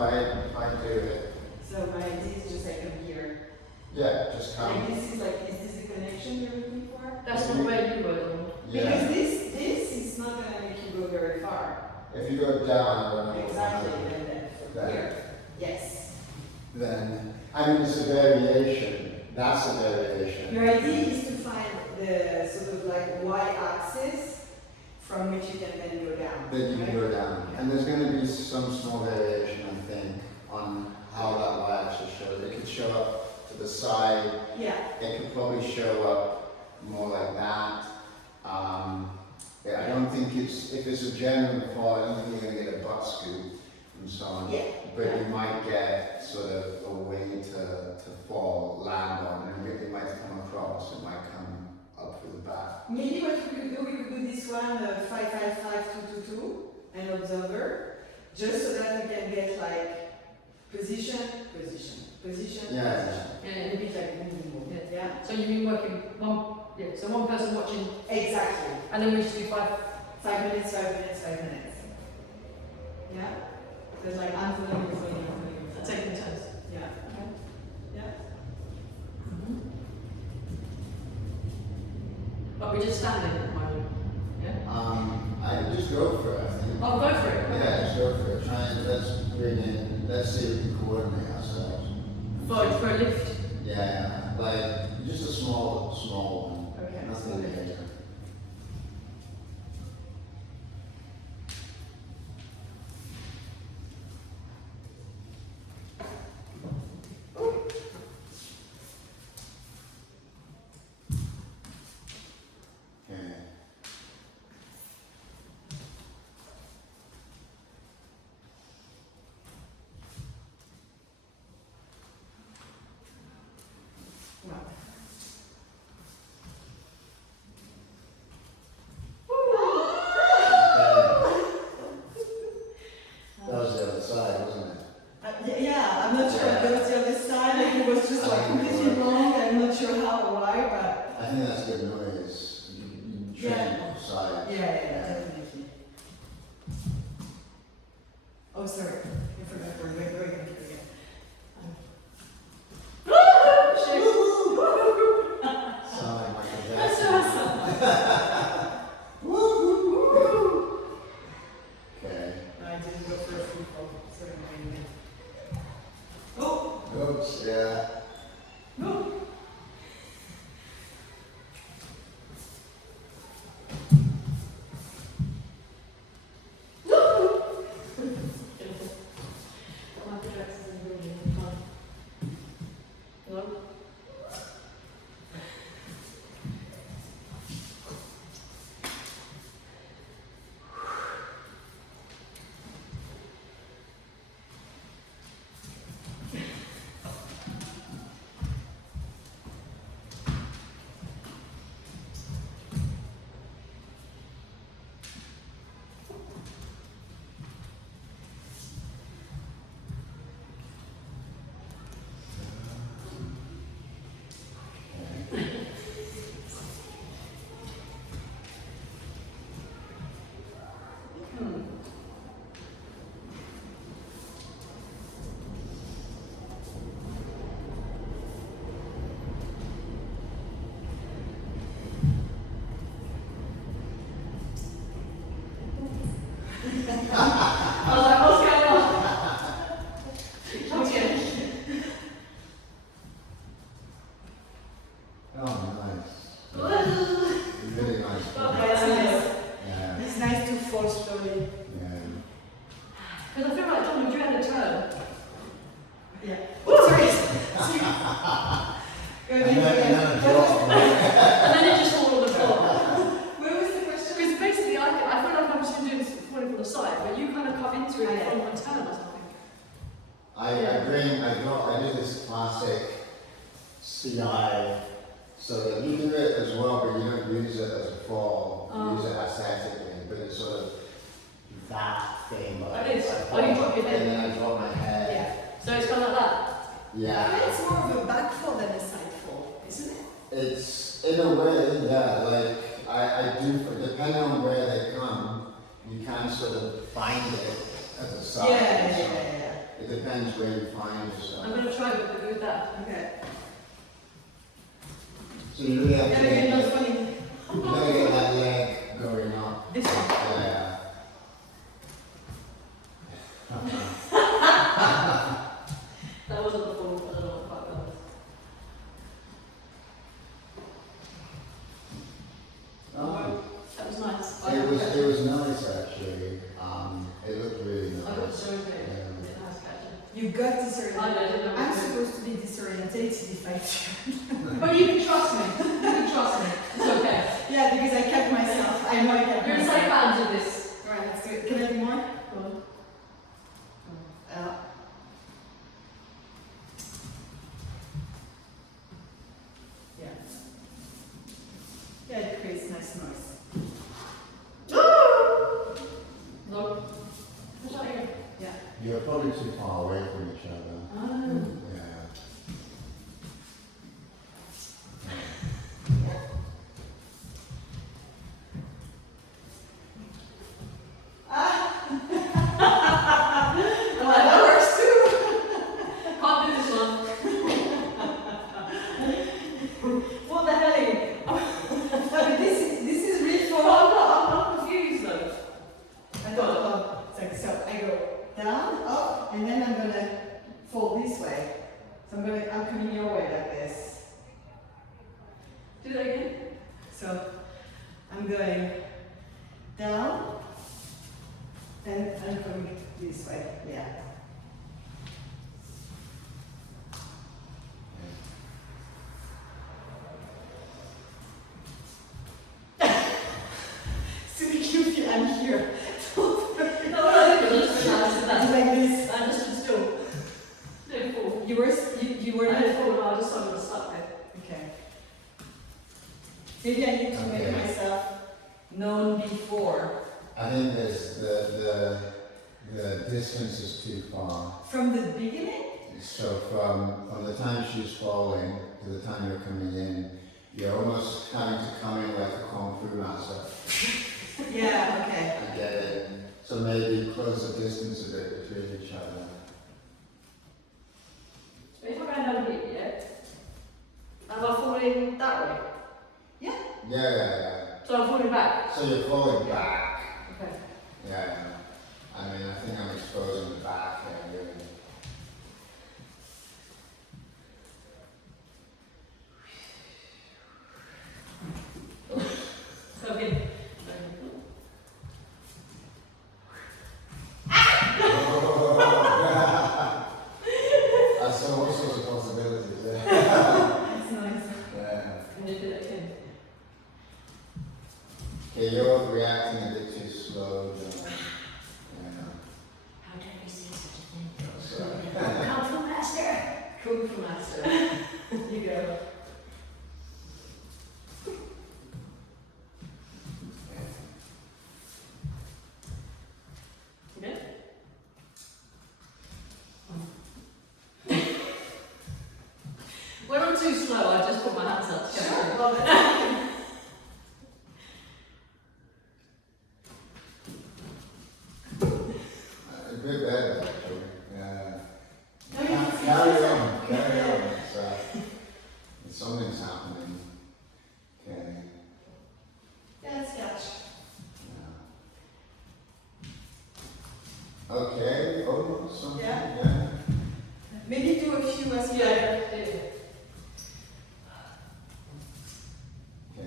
I do it, So my idea is just like come here. yeah, just come. Like this is this the connection you're looking for? That's the way you were doing. Yeah. Because this is not gonna make you go very far. If you go down, I don't know. Exactly. And then That- here. Yes. Then I mean it's a variation. That's a variation. Your idea is to find the sort of like y-axis from which you can then go down. Then you right? can go down, and there's going to be some small variation, I think, on how that y-axis shows. It could show up to the side. Yeah. It could probably show up more like that. Yeah, I don't think if it's a genuine fall, I don't think you're going to get a butt scoop and so on. Yeah. But you might get sort of a way to fall, land on, and it might come across, it might come up through the back. Maybe what we could do this one 555-222 and observer, just so that we can get like position. Yeah. Yeah, it'd be like minimal. Yeah. Yeah. So you've been working so one person watching, Exactly. and then we just do 5. 5 minutes. Yeah. So it's like I'm following. Taking turns. Yeah. Okay. Yeah. But we're just standing at the moment. Yeah. I just go for it, I think. Oh, go for it. Yeah, just go for it. Try and let's see if we can coordinate ourselves. For a lift. Yeah, like just a small one. Okay. Nothing major. Okay. That was the other side, wasn't it? Yeah, I'm not sure if that was the other side, like it was just like completely wrong, I'm not sure how or why, but I think that's good noise. You train both sides. yeah, definitely. Oh, sorry, I forgot we're going again. Sound like Michael That's Jackson. awesome. Okay. I didn't go for a free fall, sorry, oh, Oops, yeah. no. nice. Okay, That's I know. nice. Yeah, It's nice to fall slowly. yeah. Because I feel like, John, would you had a turn? Yeah. Sorry. Go And again, then again. a drop. And then it just fall on the floor. Where was the question? Because basically, I feel like I'm just doing this falling from the side, but you kind of come into it Yeah. from a turn or something. I do this classic CI, so that you do it as well, but you don't use it as a fall. You use it aesthetically, but it's sort of that thing. Like, It is. I Oh, you fall, drop your head. and then I drop my head. Yeah. So it's kind of like that. Yeah. It's more of a back fall than a side fall, isn't it? It's in a way, yeah, like I do, depending on where they come, you can sort of find it as a side. so it depends where you find yourself. I'm going to try with that. Okay. So you really have Yeah, to but you're not get, funny. you gotta get that leg going up. This one. Yeah. That wasn't the fall, I don't know what that was. Oh, That was nice. it was nice actually. It looked really I got nice. so good. Yeah. Yeah, nice catching. You got I know, I disoriented. didn't know I'm what to do. supposed to be disoriented if I But you can trust me. You can trust me. It's okay. Yeah, because I kept myself. I know I kept You're in myself. safe hands with this. Alright, let's do it. Can I do more? Go on. Yeah. Yeah, it creates nice noise. No. What's that again? Yeah. You're probably too far away from each other. Oh. Yeah. Well, that works too. Can't do this one. What the hell? I mean, this is real Oh, for. I'm confused though. I don't know. It's like, so I go down, up, and then I'm gonna fold this way. So I'm coming your way like this. Do that again. So I'm going down, and I'm coming this way. Yeah. So you feel I'm here. No, I just realised It's that. like this. I just stood still. No fall. You were I not. didn't fall, no, I just thought I was stuck there. Okay. Maybe I need to make Okay. myself known before. I think there's the distance is too far. From the beginning? So from the time she's falling to the time you're coming in, you're almost having to come in like a kung fu master Yeah, okay. and get in. So maybe close the distance a bit between each other. So if I go down here, yeah? Am I falling that way? Yeah. So I'm falling back. So you're falling back. Okay. Yeah. I mean, I think I'm exposing the back here. Really. So again. So all sorts of possibilities there. That's nice. Yeah. Can you do that again? Okay, you're reacting a bit too slow, John. How dare we say such a thing? Yeah. Kung Fu Master! Kung Fu Master. You go. You good? When I'm too slow, I just put my hands up together. Well, that's A bit better, actually. Yeah. No, you can see Carry yourself. on, carry on. Something's happening. Okay. Yeah, let's catch. Yeah. Okay, oh, something, Yeah. yeah. Maybe do a few as well. Yeah. Okay,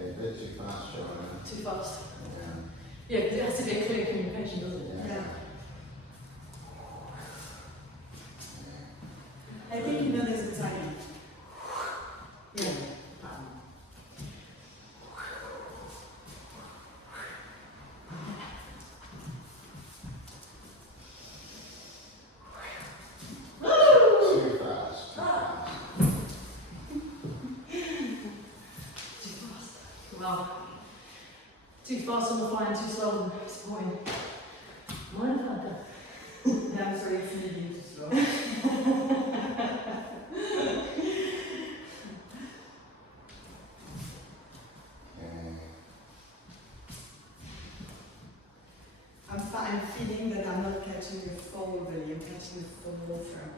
a bit too fast, Joanna. too fast. Yeah. Yeah, because it has to be a clear communication, doesn't it? Yeah. I think you know there's a timing. Yeah. Too fast. Too fast. Wow. Too fast on the fly and too slow on the supporting. Mine had that. Yeah, I'm sorry, it's maybe too slow. Okay. I'm feeling that I'm not catching the fall really. I'm catching the fall from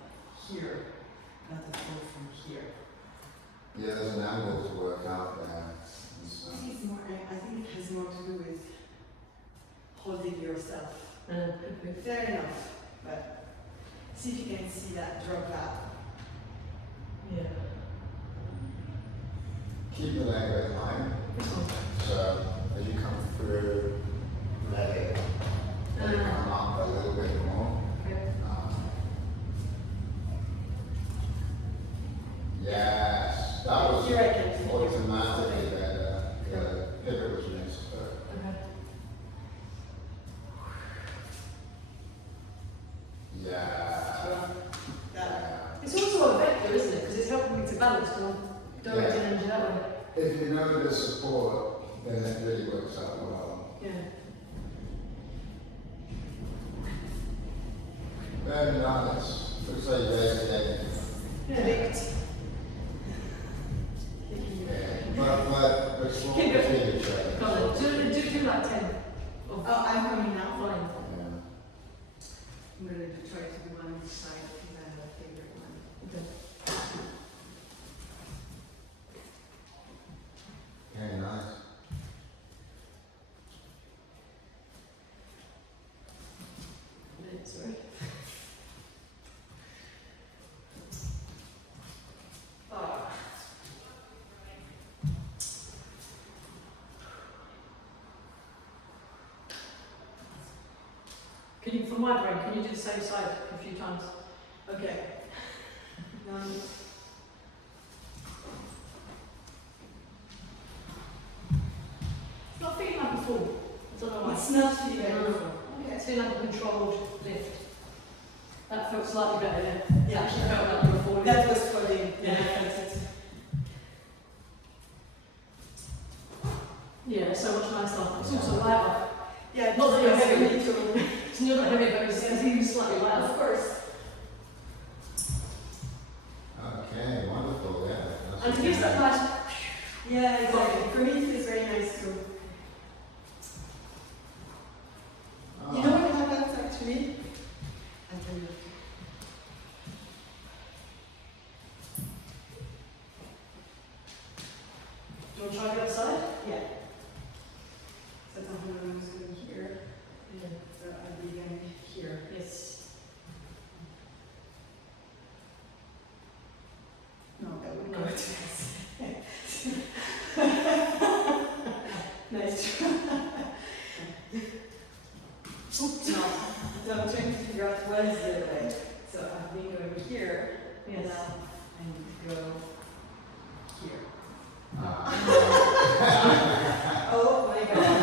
here, not the fall from here. Yeah, there's an angle to work out there. And so- I think it has more to do with holding yourself. Could be. Fair enough, but see if you can see that drop out. Yeah. Keep the leg very high. So as you come through, let it come up a little bit more. Okay. Yes, that was Here I can feel it. automatically better. The pivot was missed, but Okay. yeah. That. Yeah. It's also a vector, isn't it? Because it's helping me to balance from directing energy that way. If you know the support, then it really works out well. Yeah. Very nice. Looks like you're getting. Correct. But slow Keep it. between each other. Come on, do like 10. Of Oh, I'm coming now. flying. Yeah. I'm going to try to do one each side because I have a favorite one. Okay. Very nice. Sorry. Ah. Can you, for my brain, can you do the same side a few times? Okay. It's not feeling like a fall. I don't know why. It's not feeling No. very full. It's feeling like a controlled lift. That felt slightly better, yeah. It Yeah. actually felt like you were falling. That was falling. Yeah. That's it. Yeah, it's so much nicer. It's also lighter. Yeah, Not that you're it's heavy. really too. It's not that heavy, but it's even slightly lighter. Of course. Okay, wonderful, yeah. That's And it gives that nice. Yeah, exactly. For me, it feels very nice too. Oh. You know what happens actually? I'll tell you. Do you want to try the other side? Yeah. So that's how I was going here. Yeah. So I'll be going here. Yes. No, that would No. go to this. Nice try. No, so I'm trying to figure out what is the other way. So I've been going here, and Yes. now I need to go here. Oh my god.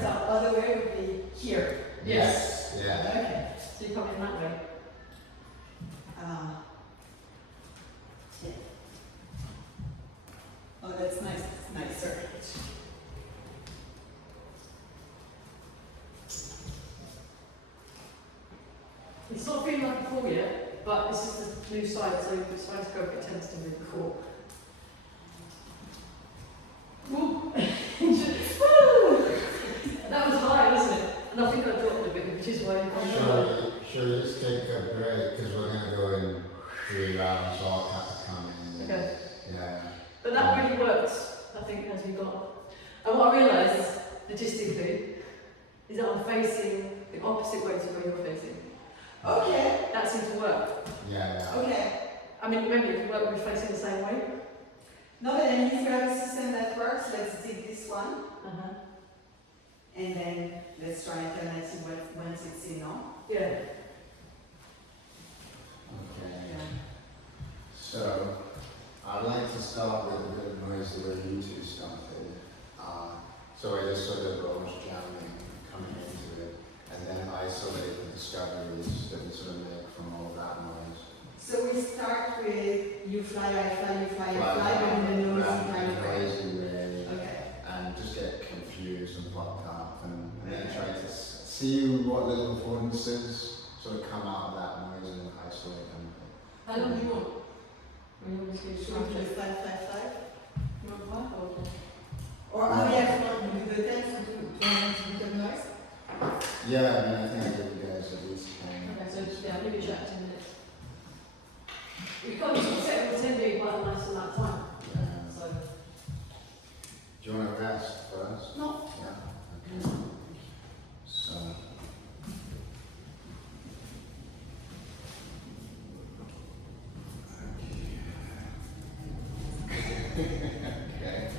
So other way would be here. Yes, yeah. Okay. So you're coming that way. Yeah. Oh, that's nice. It's nicer. It's not feeling like a fall yet, but this is the new side, so the side stroke it tends to move before. Woo! That was high, wasn't it? And I think I dropped a bit, which is why you can't. Shall we just take a break, because we're going to go in 3 rounds, so I'll have to come in. Okay. Yeah. But that really worked, I think, as we got. And what I realised, logistically, is that I'm facing the opposite way to where you're facing. Okay. That seemed to work. Yeah, Okay. I mean, maybe it could work with facing the same way. No, but then if you have a system that works, let's dig this one, Uh-huh. and then let's try alternative once it's enough. Yeah. Okay. So, I'd like to start with a bit of noise the way you two started. So I just sort of almost jamming, coming into it, and then isolate the discoveries that we sort of make from all that noise. So we start with you fly, I fly, you fly, I fly, but in a noisy kind of way. noisy way, Okay. and just get confused and fucked up, and then try to see what little affordances sort of come out of that noise and isolate them. How long do you want? When you want to do Should we play 555? You want 5 or 10? Or oh yeah, if not, you do the 10 to become noise? Yeah, I mean, I think I give you guys at least 10. Okay, so yeah, I'll leave it at 10 minutes. We can't just set the 10 being quite a nice amount of time. Yeah. So, Do you want to rest first? no. Yeah. Okay. So. Okay.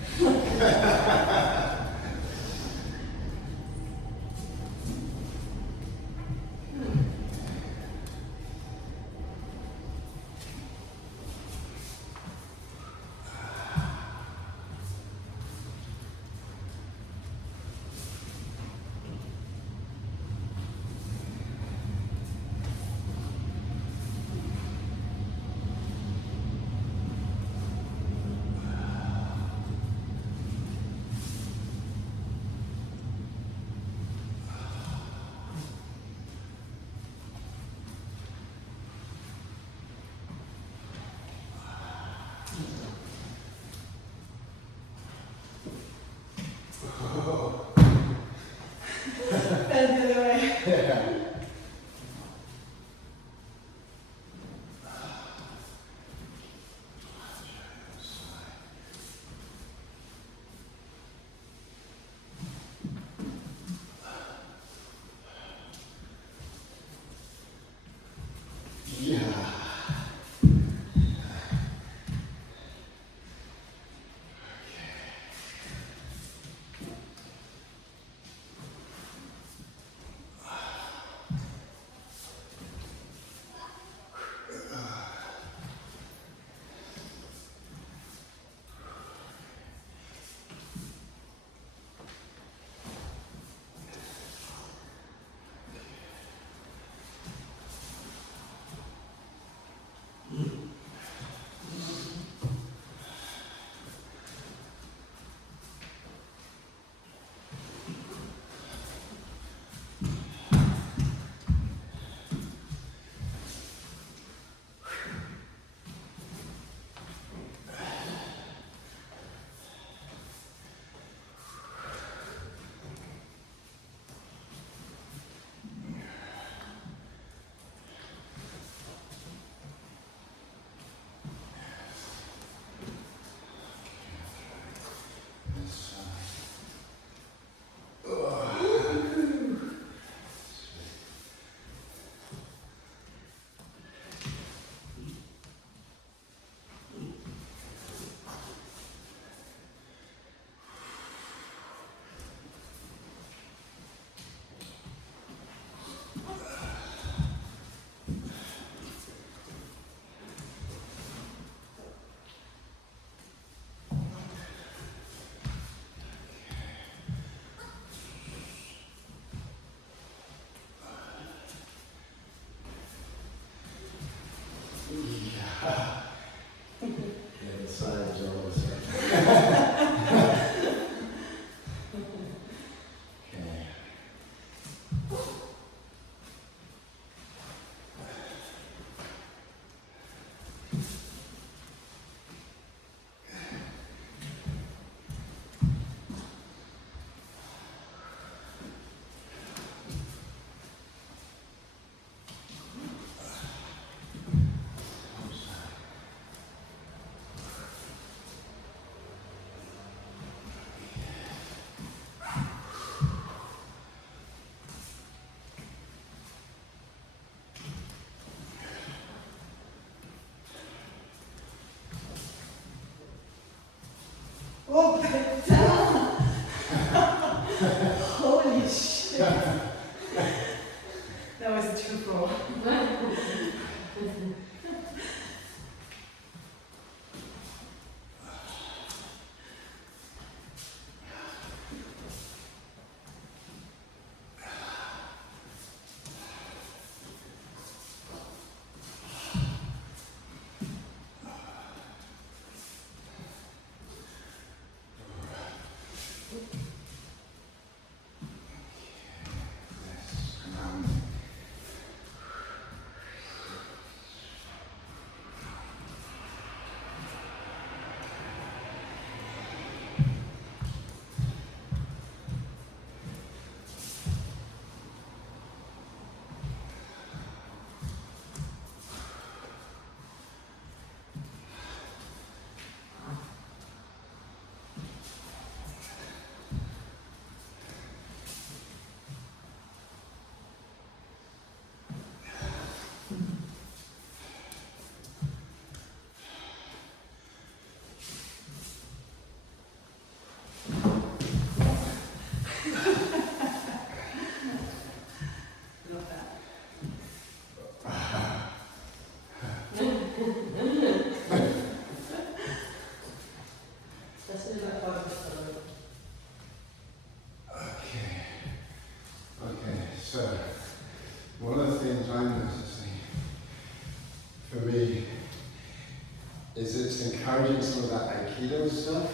it's encouraging some of that Aikido stuff.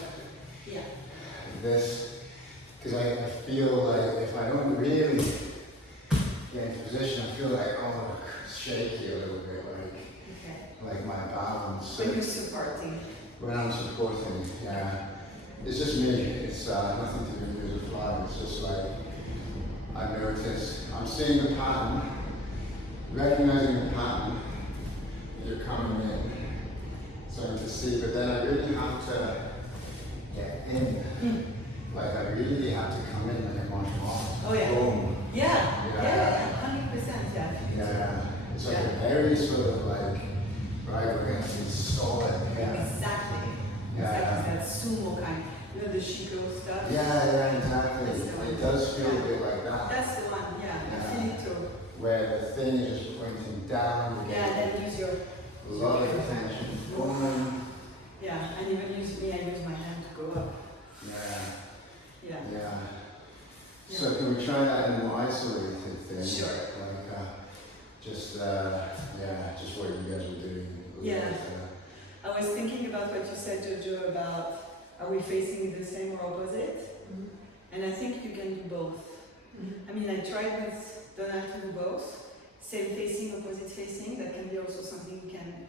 Yeah. This, because I feel like if I don't really get into position, I feel like, oh, shaky a little bit, Okay. like my balance. When you're supporting. When I'm supporting, yeah. It's just me, it's nothing to do with the fly, it's just like, I noticed, I'm seeing the pattern, recognizing the pattern, you're coming in, starting to see, but then I really have to get in. Like I really have to come in and martial arts. Oh yeah. Boom. Yeah, 100%, yeah. Yeah. It's like Yeah. a very sort of like, right, we're going to be solid. Yeah. Exactly. Yeah. Exactly, that sumo kind. You know, the Shiko stuff? Yeah, exactly. That's the one. It does feel a bit like that. That's the one, yeah. Yeah. I feel it too. Where the thing is just pointing down. you Yeah, get then use your, a lot of attention. Boom. yeah, and even use me, I use my hand to go up. Yeah. Yeah. Yeah. So can we try that in a more isolated thing? Sure. Like, just what you guys were doing. Yeah. I was thinking about what you said, Jojo, about are we facing the same or opposite? And I think you can do both. I mean, I tried with Donald to do both. Same facing, opposite facing. That can be also something you can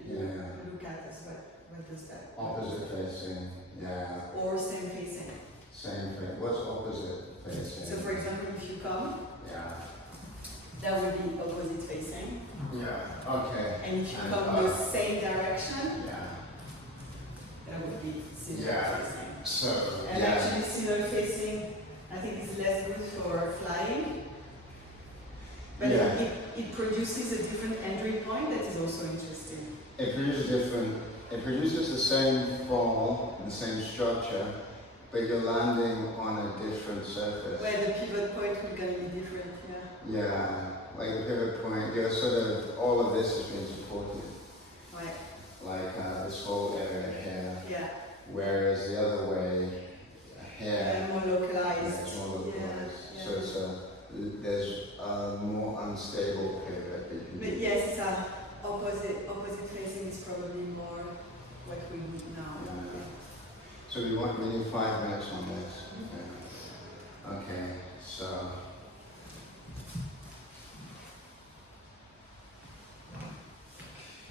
look at as well. What does that? Opposite facing. Yeah. Or same facing. Same thing. What's opposite facing? So, for example, if you come, Yeah. that would be opposite facing. Yeah. Okay. And if you And come the same direction, Yeah. that would be similar Yeah. facing. So And yeah. actually, similar facing, I think is less good for flying. But Yeah. it produces a different entry point that is also interesting. It produces the same fall and the same structure, but you're landing on a different surface. Where the pivot point will gonna be different, yeah. Yeah, like the pivot point, you're sort of, all of this has been supported, Right. like this whole area here, Yeah. whereas the other way, here, And more localized. it's more localized. Yeah, So it's there's a more unstable pivot. that you can But do. yes, opposite facing is probably more what we need now. Yeah. So we need 5 minutes on this. Okay, so.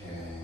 Okay.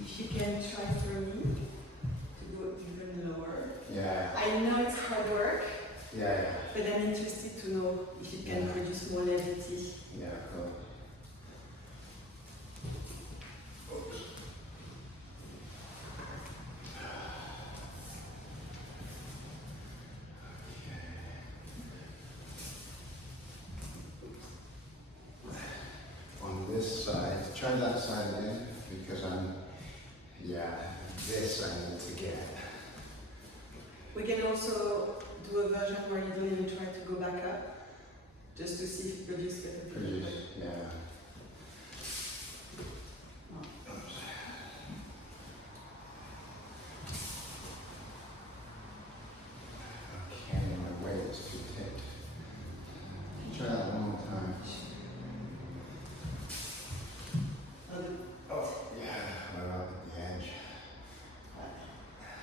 If you can try for me to go even lower. Yeah, I know it's hard work, yeah, but I'm interested to know if it can produce more levity. yeah, cool. Oops. On this side, try that side again, because this I need to get. We can also do a version where you don't even try to go back up, just to see if it produces better Produce, pivot. yeah. Okay, my weight is too tight. Try that one more time. Other- Oh, yeah, right up at the edge.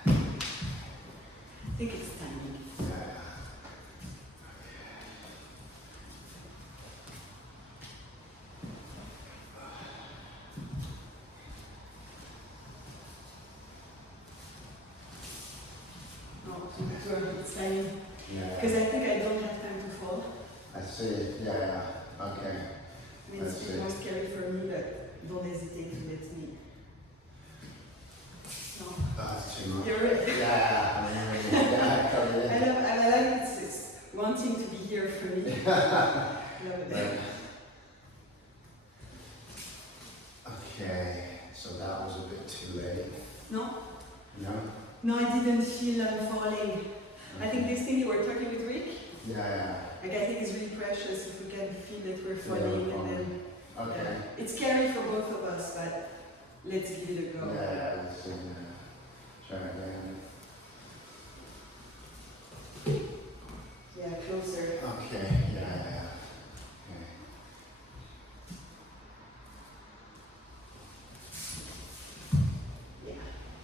I think it's timing. Yeah. No, it's timing. Yeah. Because I think I don't have time to fall. I see, yeah, okay. I mean, it's I a see. bit more scary for me, but don't hesitate to let me too much. You're right. Yeah, I mean, yeah, coming in. I like it's wanting to be here for me. Love it. Right. Okay, so that was a bit too late. No? No? No, I didn't feel falling. I think this thing you were talking with Rick, Yeah, like I think is really precious if we can feel that we're Yeah, falling we're and then yeah. Okay. it's scary for both of us, but let's give it a go. Yeah, let's see. Try again. Yeah, closer. Okay, yeah. Okay. Yeah.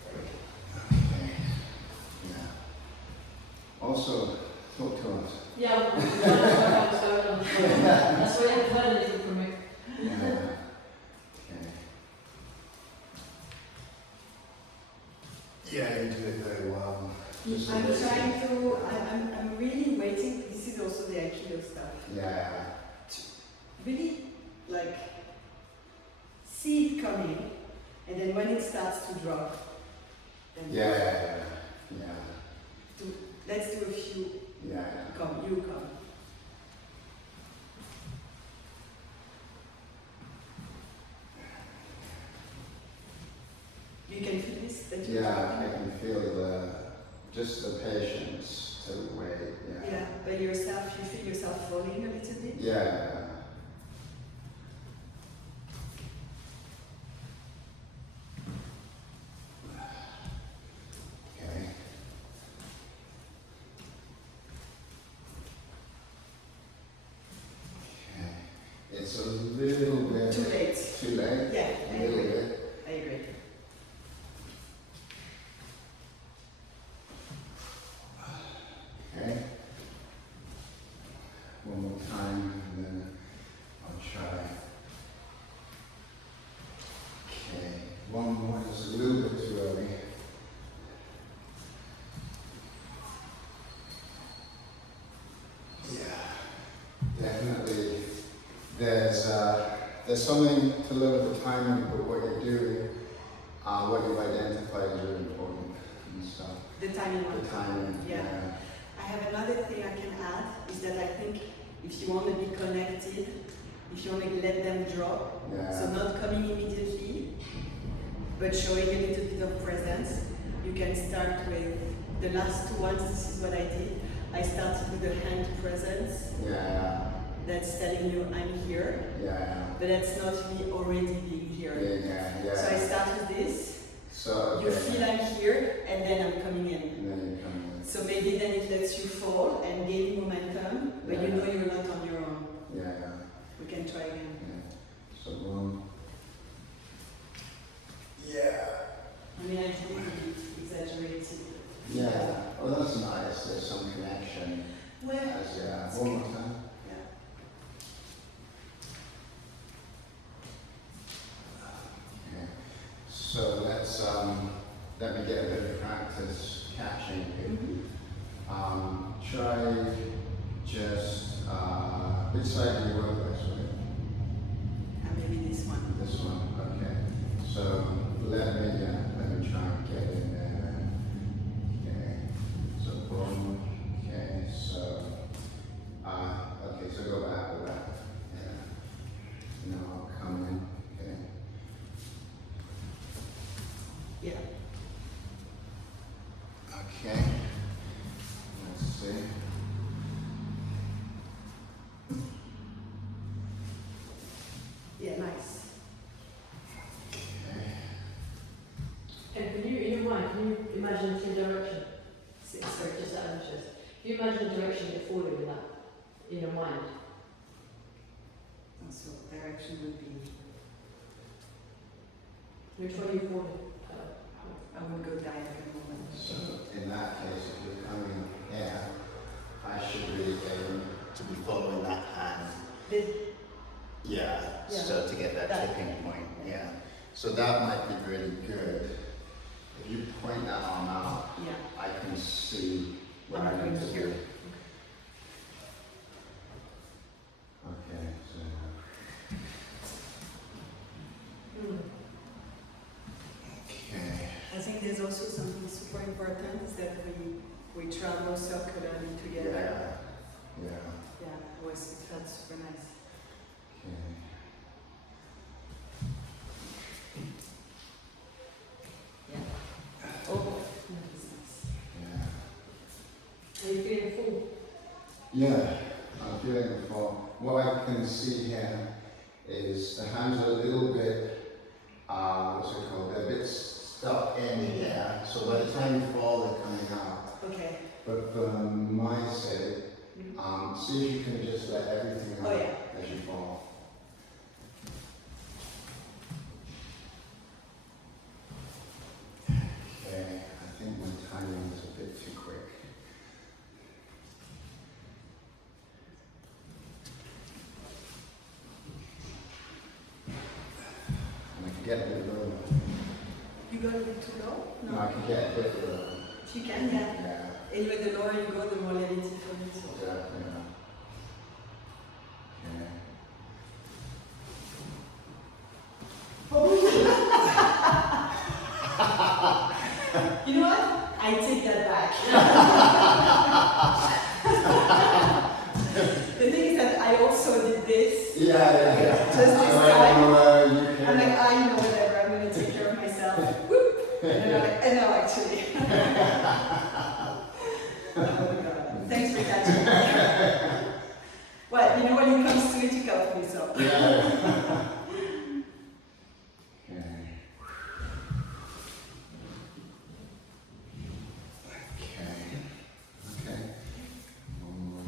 Okay. Yeah. Also, talk to us. Yeah, I'm trying to work out what's going on. That's why I haven't heard anything from Rick. Yeah. Okay. Yeah, you did it very well. Just a I'm little- trying to, I'm really waiting, this is also the Aikido stuff. Yeah. Really, like, see it coming, and then when it starts to drop, then Yeah. let's do a few, Yeah. come, you come. You can feel this? That you're Yeah, dropping? I can feel just the patience to wait. Yeah, but yourself, you feel yourself falling a little bit? Yeah. Okay. Okay. It's a little bit Too late. too late. Yeah, A I little agree. bit. I agree. Okay. One more time and then I'll try. Okay. One more, just a little bit too early. Yeah. Definitely. There's something to learn with the timing, but what you're doing, what you've identified is really important and stuff. The timing one. The timing. Yeah. I have another thing I can add, is that I think if you want to be connected, if you want to let them drop, Yeah. so not coming immediately, but showing a little bit of presence, you can start with the last two ones. This is what I did. I started with the hand presence, Yeah. that's telling you I'm here, Yeah. but that's not me already being here. Yeah. So I start with this, So, you okay. feel I'm here, and then I'm coming in. And then you come in. So maybe then it lets you fall and gain momentum, but you Yeah. know you're not on your own. Yeah. We can try again. So boom. Yeah. I mean, I did it a bit exaggerated. Yeah. Oh, that's nice. There's some connection. Well, As, yeah. One more time. yeah. Okay. So let me get a bit of practice catching you. Try just which side do you work with? Sorry? And maybe this one. This one. Okay. So let me try and get in there. Okay. So boom. Okay. So okay. So go back. Yeah. Now I'll come in. Okay. Yeah. Okay. Let's see. Yeah, nice. Okay. And can you, in your mind, can you imagine the direction? Sorry. Just out of interest. Can you imagine the direction you're falling in that, in your mind? So direction would be, Which one are you falling? I would go diagonal. So in that case, if you're coming here, I should really aim to be following that hand. This, Yeah. Yeah. So to get that That. tipping point. Yeah. So that might be really good. If you point that arm out, yeah. I can see what I'm I need going to here. do. Okay. So. Mm. Okay. I think there's also something super important is that we travel circularly together. Yeah. Yeah, it felt super nice. Okay. Yeah. Oh, nice. Yeah. Are you feeling full? Yeah, I'm feeling it for. What I can see here is the hands are a little bit, what's it called? They're a bit stuck in here, so by the time you fall, they're coming out. Okay. But for my sake, see if you can just let everything out Oh, yeah. as you fall. Okay, I think my timing was a bit too quick. And I can get a bit lower. You got a bit too low? No, I can get a bit lower. If you can, yeah. Yeah. Anyway, the lower you go, the more levity for me. So. Yeah. Okay. You know what? I take that back. The thing is that I also did this. Yeah. Just this I'm time. like, you can. I'm like, I know whatever, I'm going to take care of myself. Whoop. And then I'm like, no, actually. Oh my God. Thanks for catching me. Well, you know, when it comes to it, you help me, so. Yeah. Okay. One more.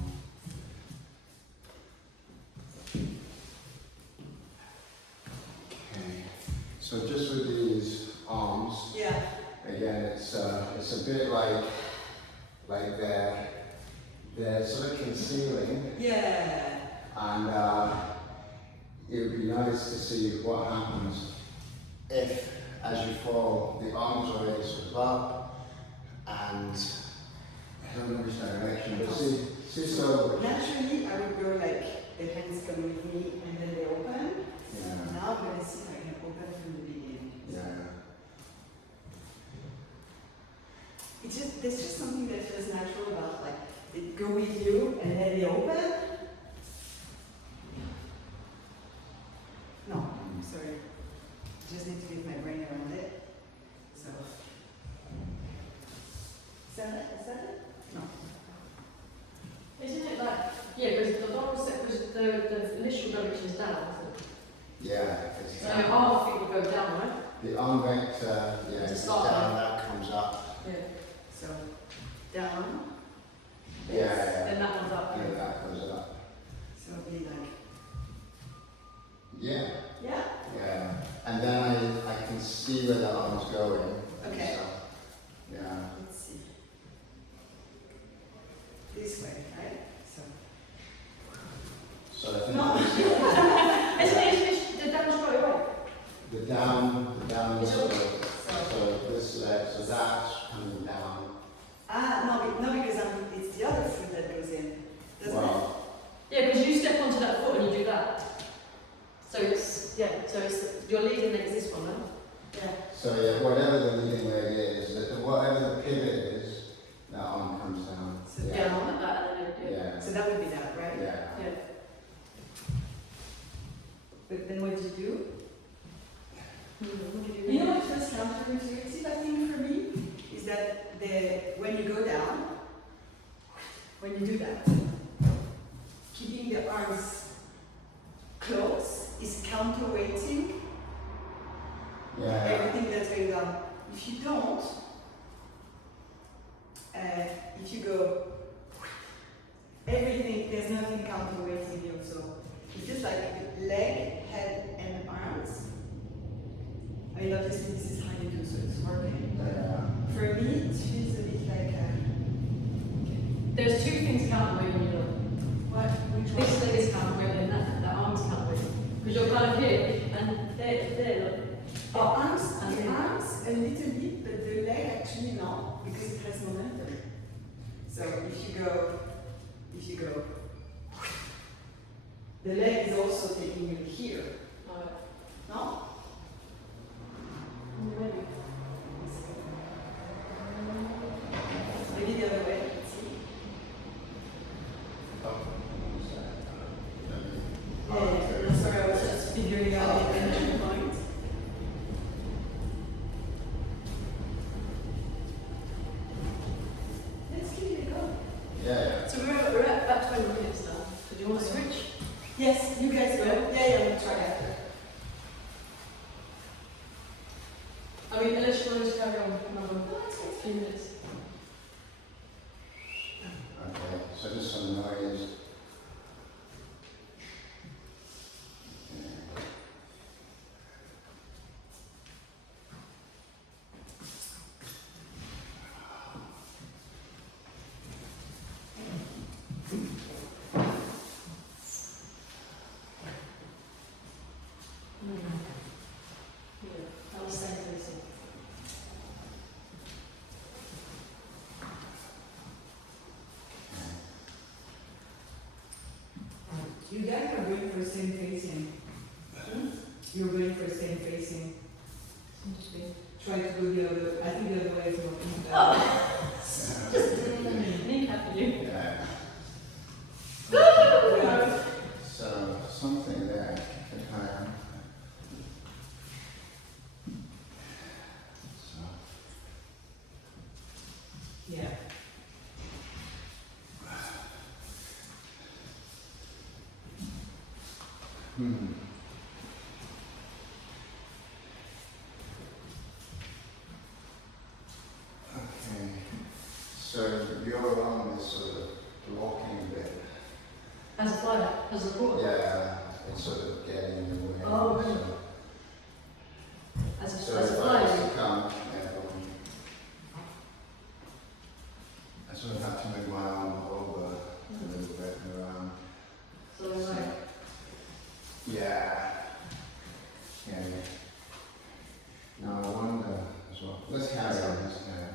Okay. So just with these arms, Yeah. again, it's a bit like they're sort of concealing, Yeah. and it would be nice to see what happens if, as you fall, the arms are already sort of up, and I don't know which direction, but see so. Naturally, I would go like the hands come with me and then they open. Yeah. Now I'm going to see if I can open from the beginning. Yeah. It's just, there's just something that feels natural about like it go with you and then they open. No, I'm sorry. Just need to get my brain around it. So. Is that it? Is that it? No. Isn't it like, yeah, because the doors, because the initial direction is down, isn't it? Yeah. It's So your arm feet will go down, right? the arm vector, yeah, To it's start down, that comes up. Yeah. So, down. Yeah. Then that one's up. And that goes up. So it'll be like, Yeah. yeah? Yeah. And then I can see where the arm's going. Okay. So, yeah. Let's see. This way, right? So. So I think No. The down's right away. the down is It's sort all- of, so this leg, so that's coming down. No, because it's the other foot that goes in, doesn't Well, Yeah, because you step onto that foot and you do that. So it's, your leading leg is this one, no? it? Yeah. so yeah, whatever the leading leg is, whatever the pivot is, that arm comes down. So Yeah, down. like that and then you do. Yeah. So that would be that, right? Yeah. Yeah. But then what do you do? What do you do? You know what feels counterintuitive, I think, for me? Is that when you go down, when you do that, keeping the arms close is counterweighting Yeah. everything that's going down. If you don't, if you go, everything, there's nothing counterweighting you. So it's just like leg, head, and arms. I mean, obviously this is how you do, so it's working. Yeah. For me, it feels a bit like There's two things counterweight when you look. what? Which This one? leg is counterweight and that arm's counterweight. Because you're kind of here and there, look. The arms, and the then- arms a little bit, but the leg actually not, because it has momentum. So if you go, the leg is also taking you here. No? Maybe. the other way. Let's see. Oh, what was that? Yeah, sorry, I was just figuring out the entry point. Let's give it a go. Yeah, So we're at about 20 minutes now. So do you want to switch? Yes, you guys go. Yeah, we'll try after. I mean, unless you want to just carry on another 3 minutes. okay, so just some noise. Yeah, I was saying this. You guys are going for same facing. You're going for same facing. Try to go the other. I think the other way is more Kneecap you. Yeah. Yeah. So something there. So Yeah. okay. So your arm is sort of blocking a bit. As a flyer, as a reporter. Yeah, it's sort of getting in the way. Oh, really? So, As a, so as a if I flyer. was to come, I sort of have to move my arm over a little bit and around. So like, Yeah. Yeah. Now I wonder as well. Let's carry on. Let's carry on.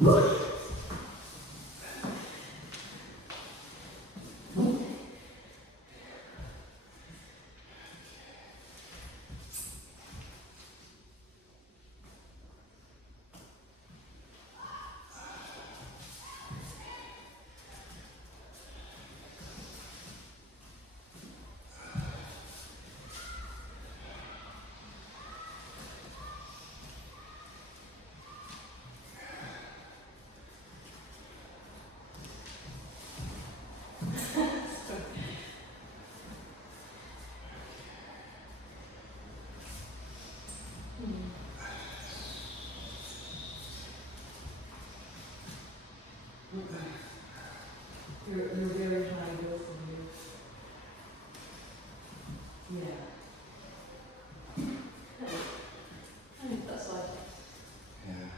well, You're very high though for you. Yeah. I think that's like, Yeah.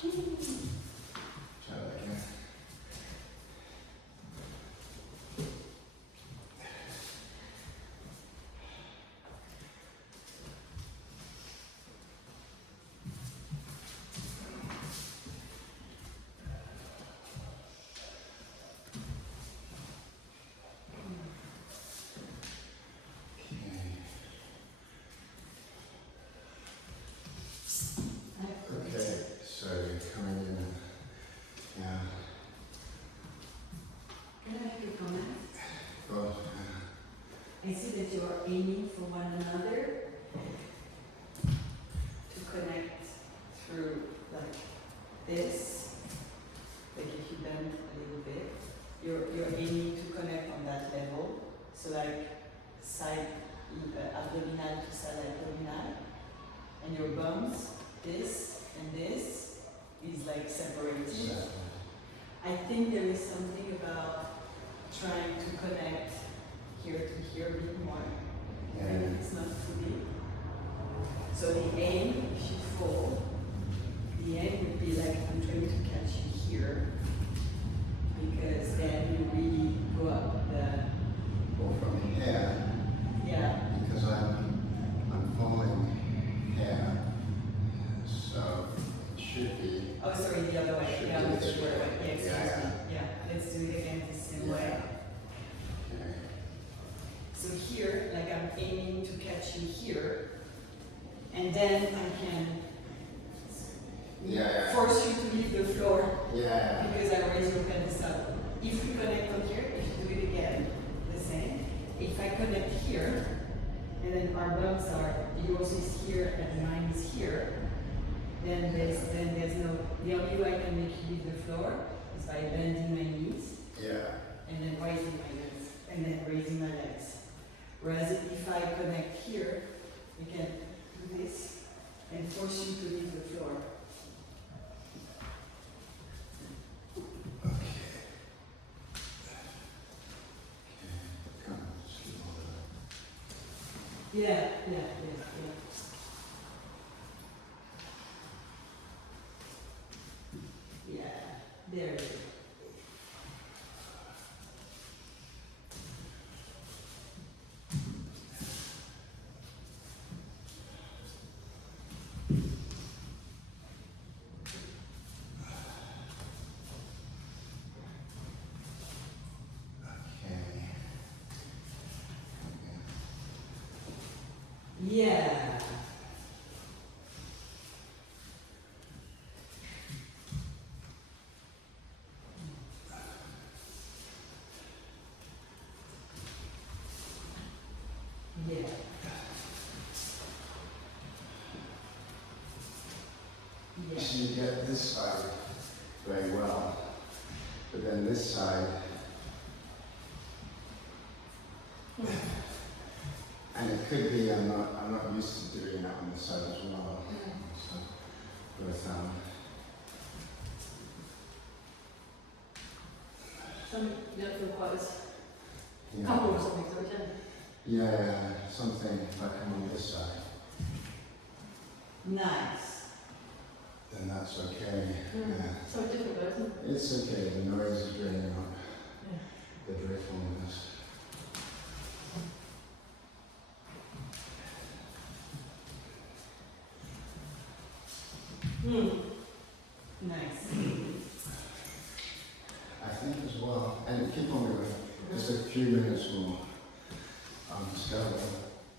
Try that again. I see that you are aiming for one another to connect through like this. Like if you bend a little bit, you're aiming to connect on that level. So like side abdominal to side abdominal, and your bums, this and this, is like separated. I think there is something about trying to connect here to here a bit more, and it's not fully. So the aim, if you fall, the aim would be like I'm trying to catch you here, because then you really go up the. Or from here, Yeah. because I'm falling here, so it should be. Oh, sorry, the other way. Should Yeah, be with this the way. word. Yeah, excuse Yeah. me. Yeah, let's do it again the same way. Okay. So here, like I'm aiming to catch you here, and then I can Yeah. force you to leave the floor Yeah. because I raise your pelvis up. If we connect on here, if you do it again, the same. If I connect here, and then our bums are, yours is here and mine is here, then there's no, the only way I can make you leave the floor is by bending my knees Yeah. and then raising my knees and then raising my legs. Whereas if I connect here, we can do this and force you to leave the floor. Okay. Come on, just keep on. Yeah. Yeah, there it is. Okay. Yeah. Yeah. Yeah. So you get this side very well, but then this side, and it could be I'm not used to doing that on this side as well. So, but Some you don't feel quite as yeah, comfortable or something, so again. yeah, something like I'm on this side, Nice. then that's okay. Yeah. So different though, isn't it? It's okay. The noise is draining up Yeah. the gratefulness. Nice. I think as well, and keep on going. Just a few minutes more. I'm discovering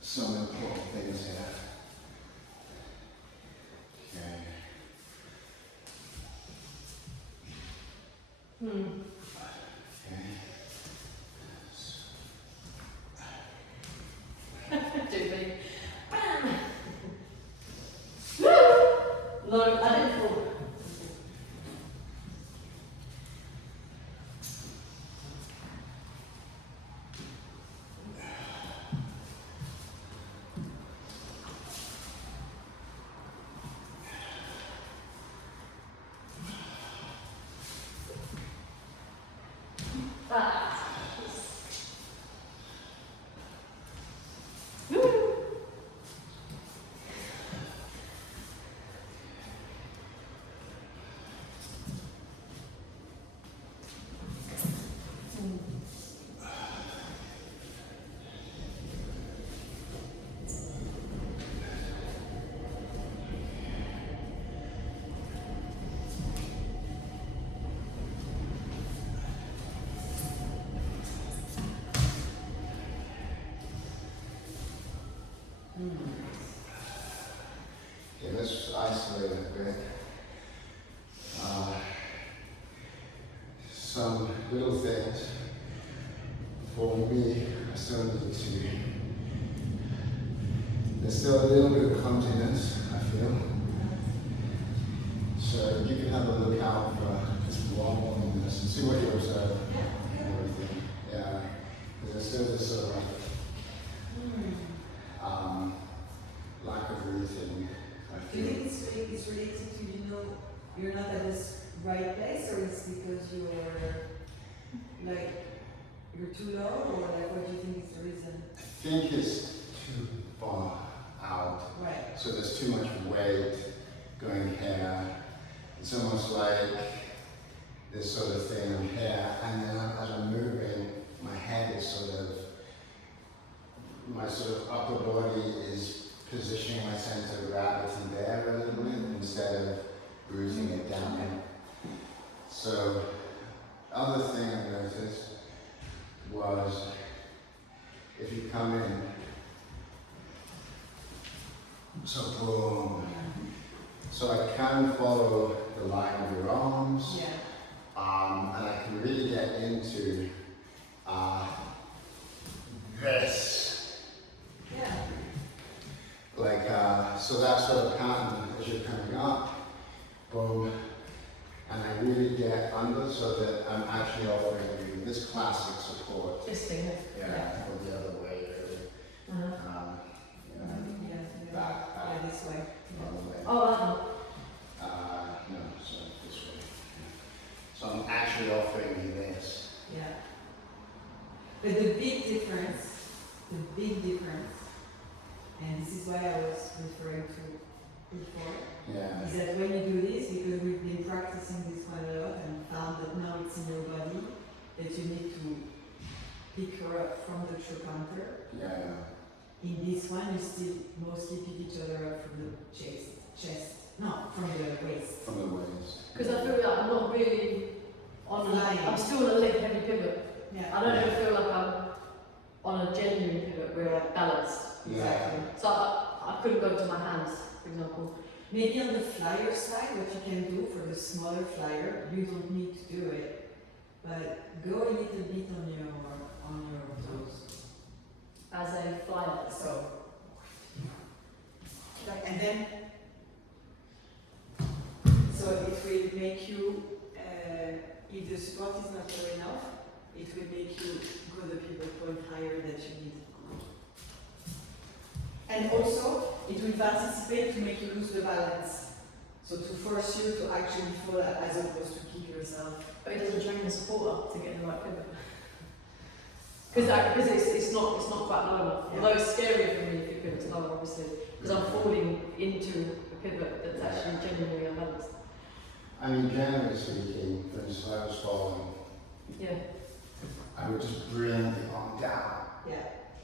some important things here. Okay. Okay. Too big. Bam! No, I didn't fall. Ah. Okay, let's isolate it a bit. Some little things for me, still need to. There's still a little bit of clumsiness, I feel. So you can have a look out for just wobbliness and see what you observe and everything. Yeah, because there's still this sort of lack of breathing, I Do you feel. think it's related to, you're not at this right place, or it's because you're too low, or like what do you think is the reason? I think it's too far out. Right. So there's too much weight going here. It's almost like this sort of thing on here, and then as I'm moving, my head is my sort of upper body is positioning my center of gravity there a little bit instead of bruising it down. So, other thing I noticed was if you come in, so boom. So I can follow the line of your arms, Yeah. and I can really get into this. Yeah. Like, so that sort of pattern as you're coming up, boom, and I really get under so that I'm actually offering you this classic support. This thing. Yeah, or the other way, really. Uh-huh. That This way. other way. Oh, that one. No, so this way. So I'm actually offering you this. Yeah. But the big difference, and this is why I was referring to before, Yeah. is that when you do this, because we've been practicing this one a lot and found that now it's in your body, that you need to pick her up from the trochanter. Yeah. In this one, you still mostly pick each other up from the from the waist. From the waist. Because I feel like I'm not really Flying. I'm still on a leg heavy pivot. Yeah. I don't even feel like I'm on a genuine pivot where I'm balanced. Exactly. So I couldn't go to my hands, for example. Maybe on the flyer side, what you can do for the smaller flyer, you don't need to do it, but go a little bit on your toes. As a flyer. So, and then, so it will make you, if the support is not low enough, it will make you go the pivot point higher that you need. And also, it will participate to make you lose the balance. So to force you to actually fall as opposed to kick yourself. But it doesn't train the support up to get the right pivot. Because it's not quite low enough. Yeah. Although it's scary for me if it pivots lower, obviously, because I'm falling into a pivot that's actually genuinely unbalanced. I mean, generally speaking, for instance, I was falling, Yeah. I would just bring the arm down. Yeah.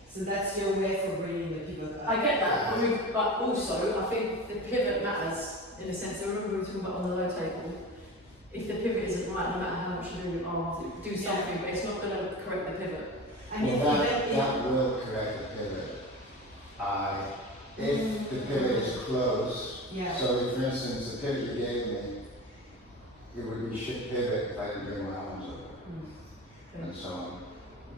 So that's your way for bringing the pivot up. I get that, but also I think the pivot matters in the sense that remember we were talking about on the low table. If the pivot isn't right, no matter how much you do with arms, do something, but it's not going to correct the pivot. And if Well, even that will correct the pivot. If the pivot is close, yeah. so if, for instance, the pivot you gave me, it would be shit pivot if I didn't bring my arms over and so on.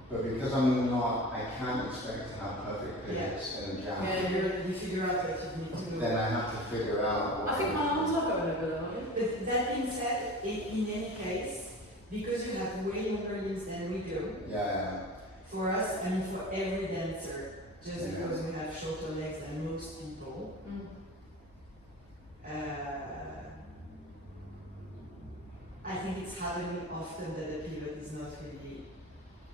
But because I can't expect to have perfect pivots in a jump, Yeah, you figure out what you need to do. then I have to figure out. I think my arms are going over there, aren't they? But that being said, in any case, because you have way longer limbs than we do, Yeah, for us, I mean for every dancer, just Yeah. because we have shorter legs than most people, I think it's happening often that the pivot is not really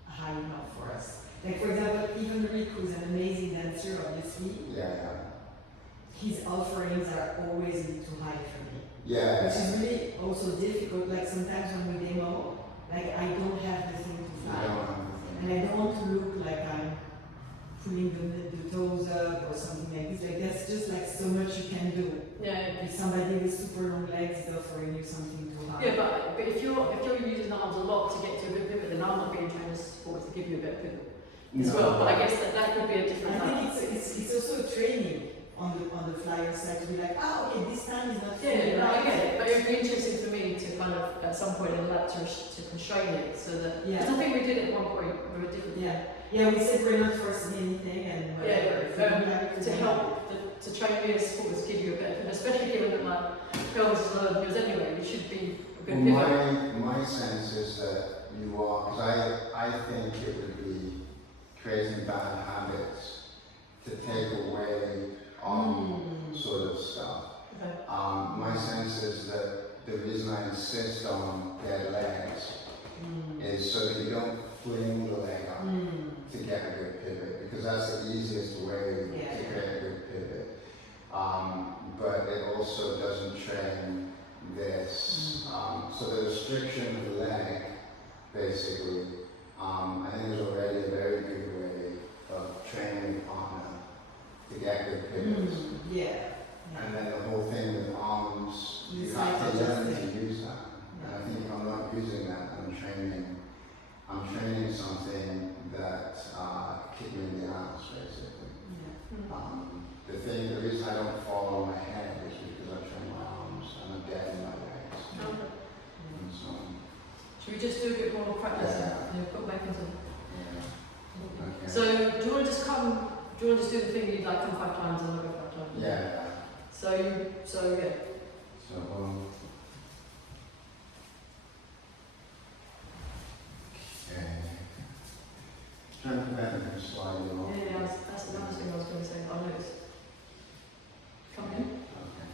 high enough for us. Like for example, even Rick, who's an amazing dancer, obviously, yeah, his offerings are always a bit too high for me. yeah. Which is really also difficult, like sometimes when we demo, like I don't have the thing to fly. And I don't want to look like I'm pulling the toes up or something like this. Like that's just like so much you can do. Yeah. If somebody with super long legs is offering you something too high. Yeah, but if you're using the arms a lot to get to a good pivot, then I'm not being trained as support to give you a better pivot as well. But I guess that could be a different. I think it's also a training on the flyer side to be like, okay, this time is not Yeah, no, I right. get it. But it would be interesting for me to kind of at some point in the lab to constrain it so that. Yeah. Because I think we did it at one point with a different. Yeah. Yeah, we said we're not forcing anything and whatever. If you don't like to help, to train me as supporters, give you a bit, especially given that my pelvis is lower than yours anyway, it should be a good Well, pivot. my sense is that you are, because I think it would be creating bad habits to take away sort of stuff. Okay. My sense is that the reason I insist on their legs is so that you don't fling the leg up to get a good pivot, because that's the easiest way to Yeah. get a good pivot. But it also doesn't train this. So the restriction of the leg, basically, I think is already a very good way of training your partner to get good pivots. Yeah. And then the whole thing with arms, you It's have like to learn to adjusting. use that. And I think if I'm not using that, I'm training something that kick me in the ass, basically. The reason I don't fall on my head is because I train my arms and I'm dead in my legs. And so, Should we just do a bit more practice Yeah. and then put back into yeah. Okay. So, do you want to just do the thing you'd like come 5 times and I'll go 5 times? Yeah. So, yeah. So, okay. Trying to prevent them from sliding off. Yeah, that's another thing I was going to say. I noticed. Come in. Okay.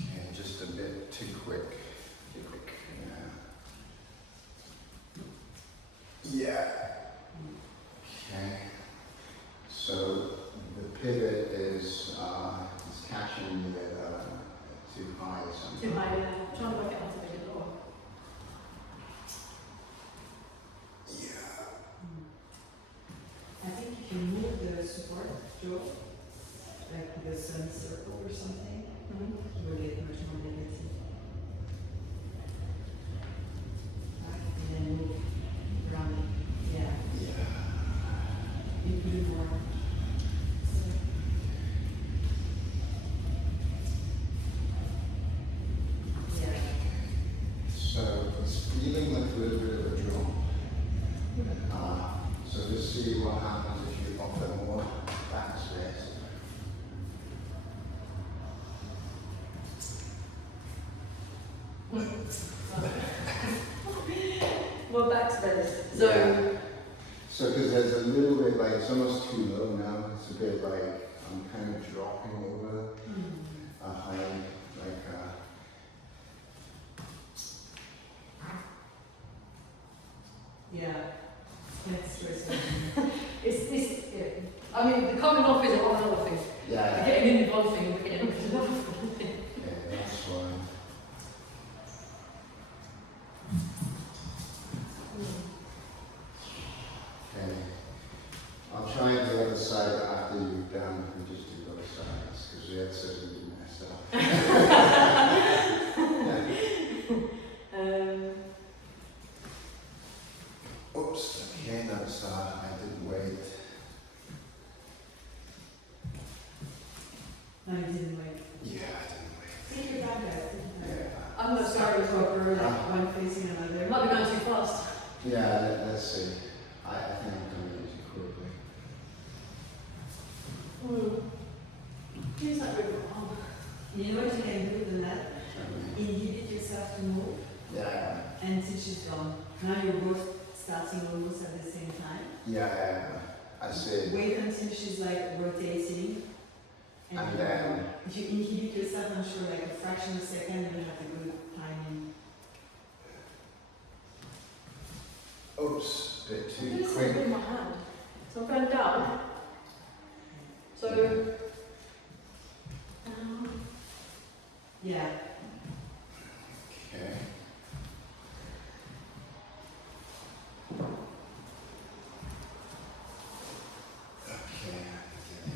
Okay, just a bit too quick. Yeah. Okay. So the pivot is catching you at too high or something. Too high, yeah. Trying to work it out to make it lower. Yeah. I think if you move the support, Joe, like the sun circle or something, you will get much more negative. And then move around. Yeah. Yeah. You can do more. Yeah. So it's feeling like a little bit of a drop. So just see what happens if you offer more back space. More backspace. So, Yeah. So because there's a little bit like, it's almost too low now, it's a bit like I'm kind of dropping over a high, like Yeah. Next person. yeah. I mean, the coming off is a whole other thing. yeah, Getting in one thing, but getting into another thing. yeah, that's fine. Okay. I'll try the other side after you've done, we just do both sides, because we had such a big mess up. Oops, okay, that's, I didn't wait. No, you didn't wait. Yeah, I didn't wait. Take your time, guys. Take your time. Yeah. I'm not Start sorry. with like one facing It another. might be going too fast. Yeah, let's see. I think I'm doing it too quickly. Use that river arm. You know what you can do with the net? Inhibit yourself to move Yeah, until she's gone. Now you're both starting almost at the same time. yeah, I see. Wait until she's like rotating. And then- if you inhibit yourself, I'm sure like a fraction of a second, you'll have a good timing. Oops, a bit I'm doing too something quick. with my hand. So I'm going down. So, Yeah. Okay. Okay, I can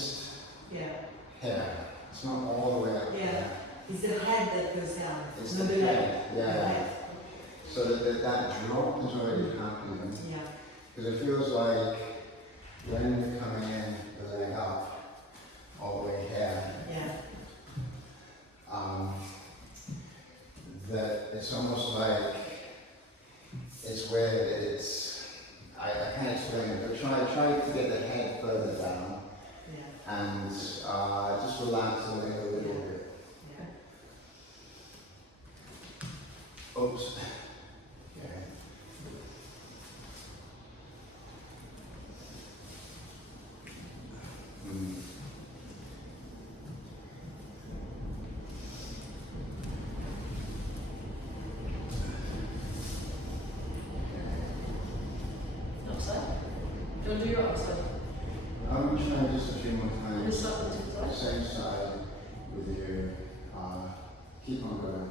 just Yeah. here. It's not all the way up Yeah. there. It's the head that goes down. It's not the leg. head, The yeah. head. So that drop is already happening. Yeah. Because it feels like when you're coming in, the leg up, all the way here, Yeah. that it's almost like it's where it's, I can't explain it, but try to get the head further down Yeah. and just relax the leg a little bit. Yeah. Oops. Okay. Mm. Upside. Do you want to do your upside? I'm going to try just a few more On this times. side and to the side? Same side with you. Keep on going.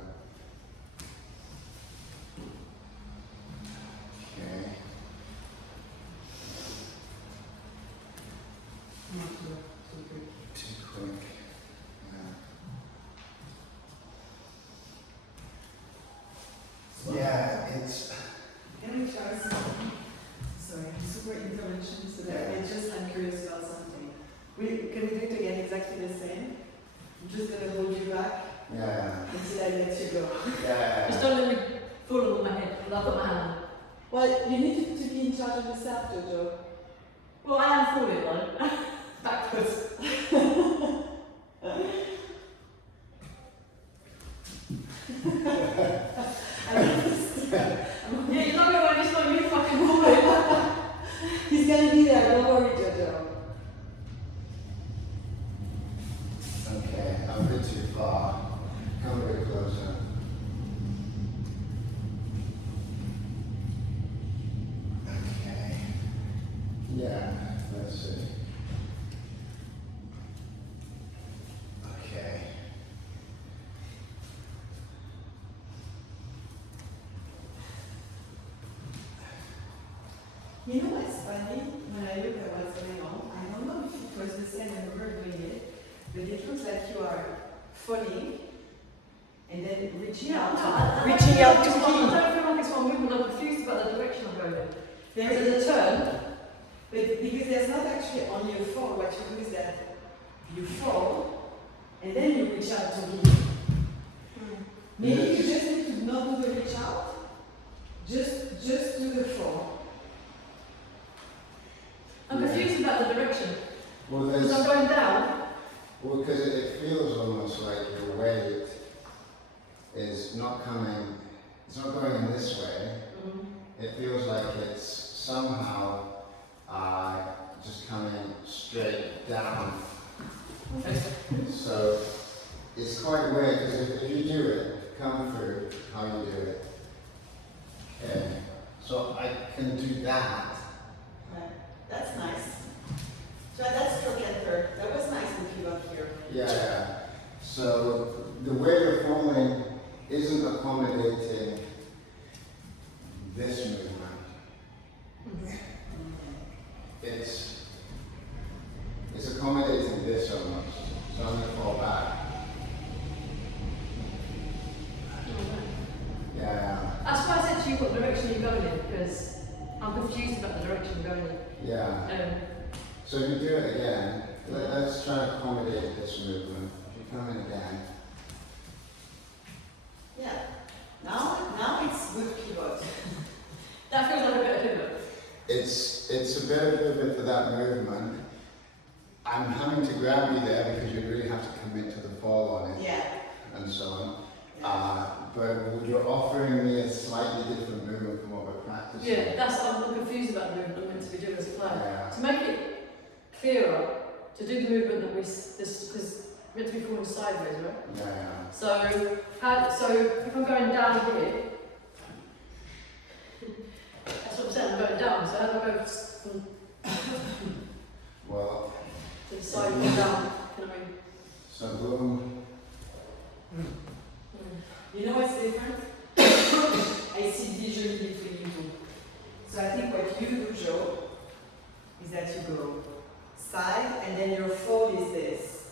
Okay. Not too quick. Too quick. Yeah, it's. Can we try something? Sorry, super intervention so that I'm curious about something. Can we do it again exactly the same? I'm just gonna hold you back Yeah. until I let you go. Yeah. Just don't let me fall on my head, because I've got my hand on. Well, you need to be in charge of yourself, Jojo. Well, I am falling though. Backwards. Yeah, you're not going to want to stop you fucking falling. He's gonna be there, don't worry, Jojo. Okay, I'm a bit too far. Come a bit closer. Okay. Yeah, let's see. Okay. You know what's funny? When I look at what's going on, I don't know if it was the same when we were doing it, but it looks like you are falling and then reaching out to I don't him. feel like it's one movement. I'm confused about the direction I'm going in. There There's a turn. but because there's not actually only a fall, what you do is that you fall and then you reach out to him. Maybe you just need to not do the reach out, just do the fall. I'm confused about the direction. Well, Because I'm there's. going down. Well, because it feels almost like the weight is not coming. It's not going in this way. It feels like it's somehow just coming straight down. Okay. So it's quite weird because if you do it, come through how you do it. Okay. So I can do that. Right. That's nice. So that's stroke and third. That was nice with you up here. Yeah. So the way you're falling isn't accommodating this movement. It's accommodating this almost. So I'm going to fall back. Yeah. That's why I said to you what direction you're going in, because I'm confused about the direction you're going in. Yeah. So if you do it again, let's try to accommodate this movement. If you come in again. Yeah. Now it's good pivot. That feels like a bit of pivot. It's a bit of a pivot for that movement. I'm having to grab you there because you really have to commit to the fall on it Yeah. and so on. But you're offering me a slightly different movement from what we're practicing. Yeah, I'm confused about the movement I'm meant to be doing as a player. Yeah. To make it clearer, to do the movement that because we're meant to be falling sideways, right? Yeah. So if I'm going down here, that's what I'm saying, I'm going down. So how do I go from Well, to the side and down? You know what I mean? so boom. You know what's different? I see visually between you two. So I think what you do, Joe, is that you go side, and then your fall is this.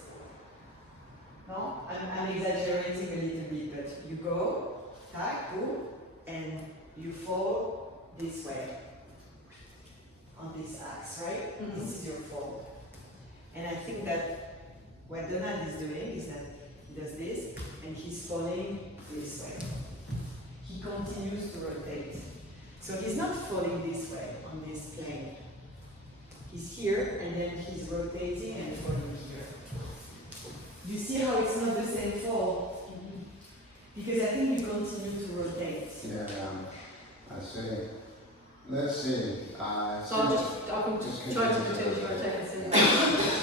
No? I'm exaggerating a little bit, but you go, tack, go, and you fall this way on this axe, right? Mhm. This is your fall. And I think that what Donald is doing is that he does this, and he's falling this way. He continues to rotate. So he's not falling this way on this plane. He's here, and then he's rotating and falling here. You see how it's not the same fall? Because I think you continue to rotate. Yeah, I see. Let's see. So I can Just try to continue continue to to rotate and see.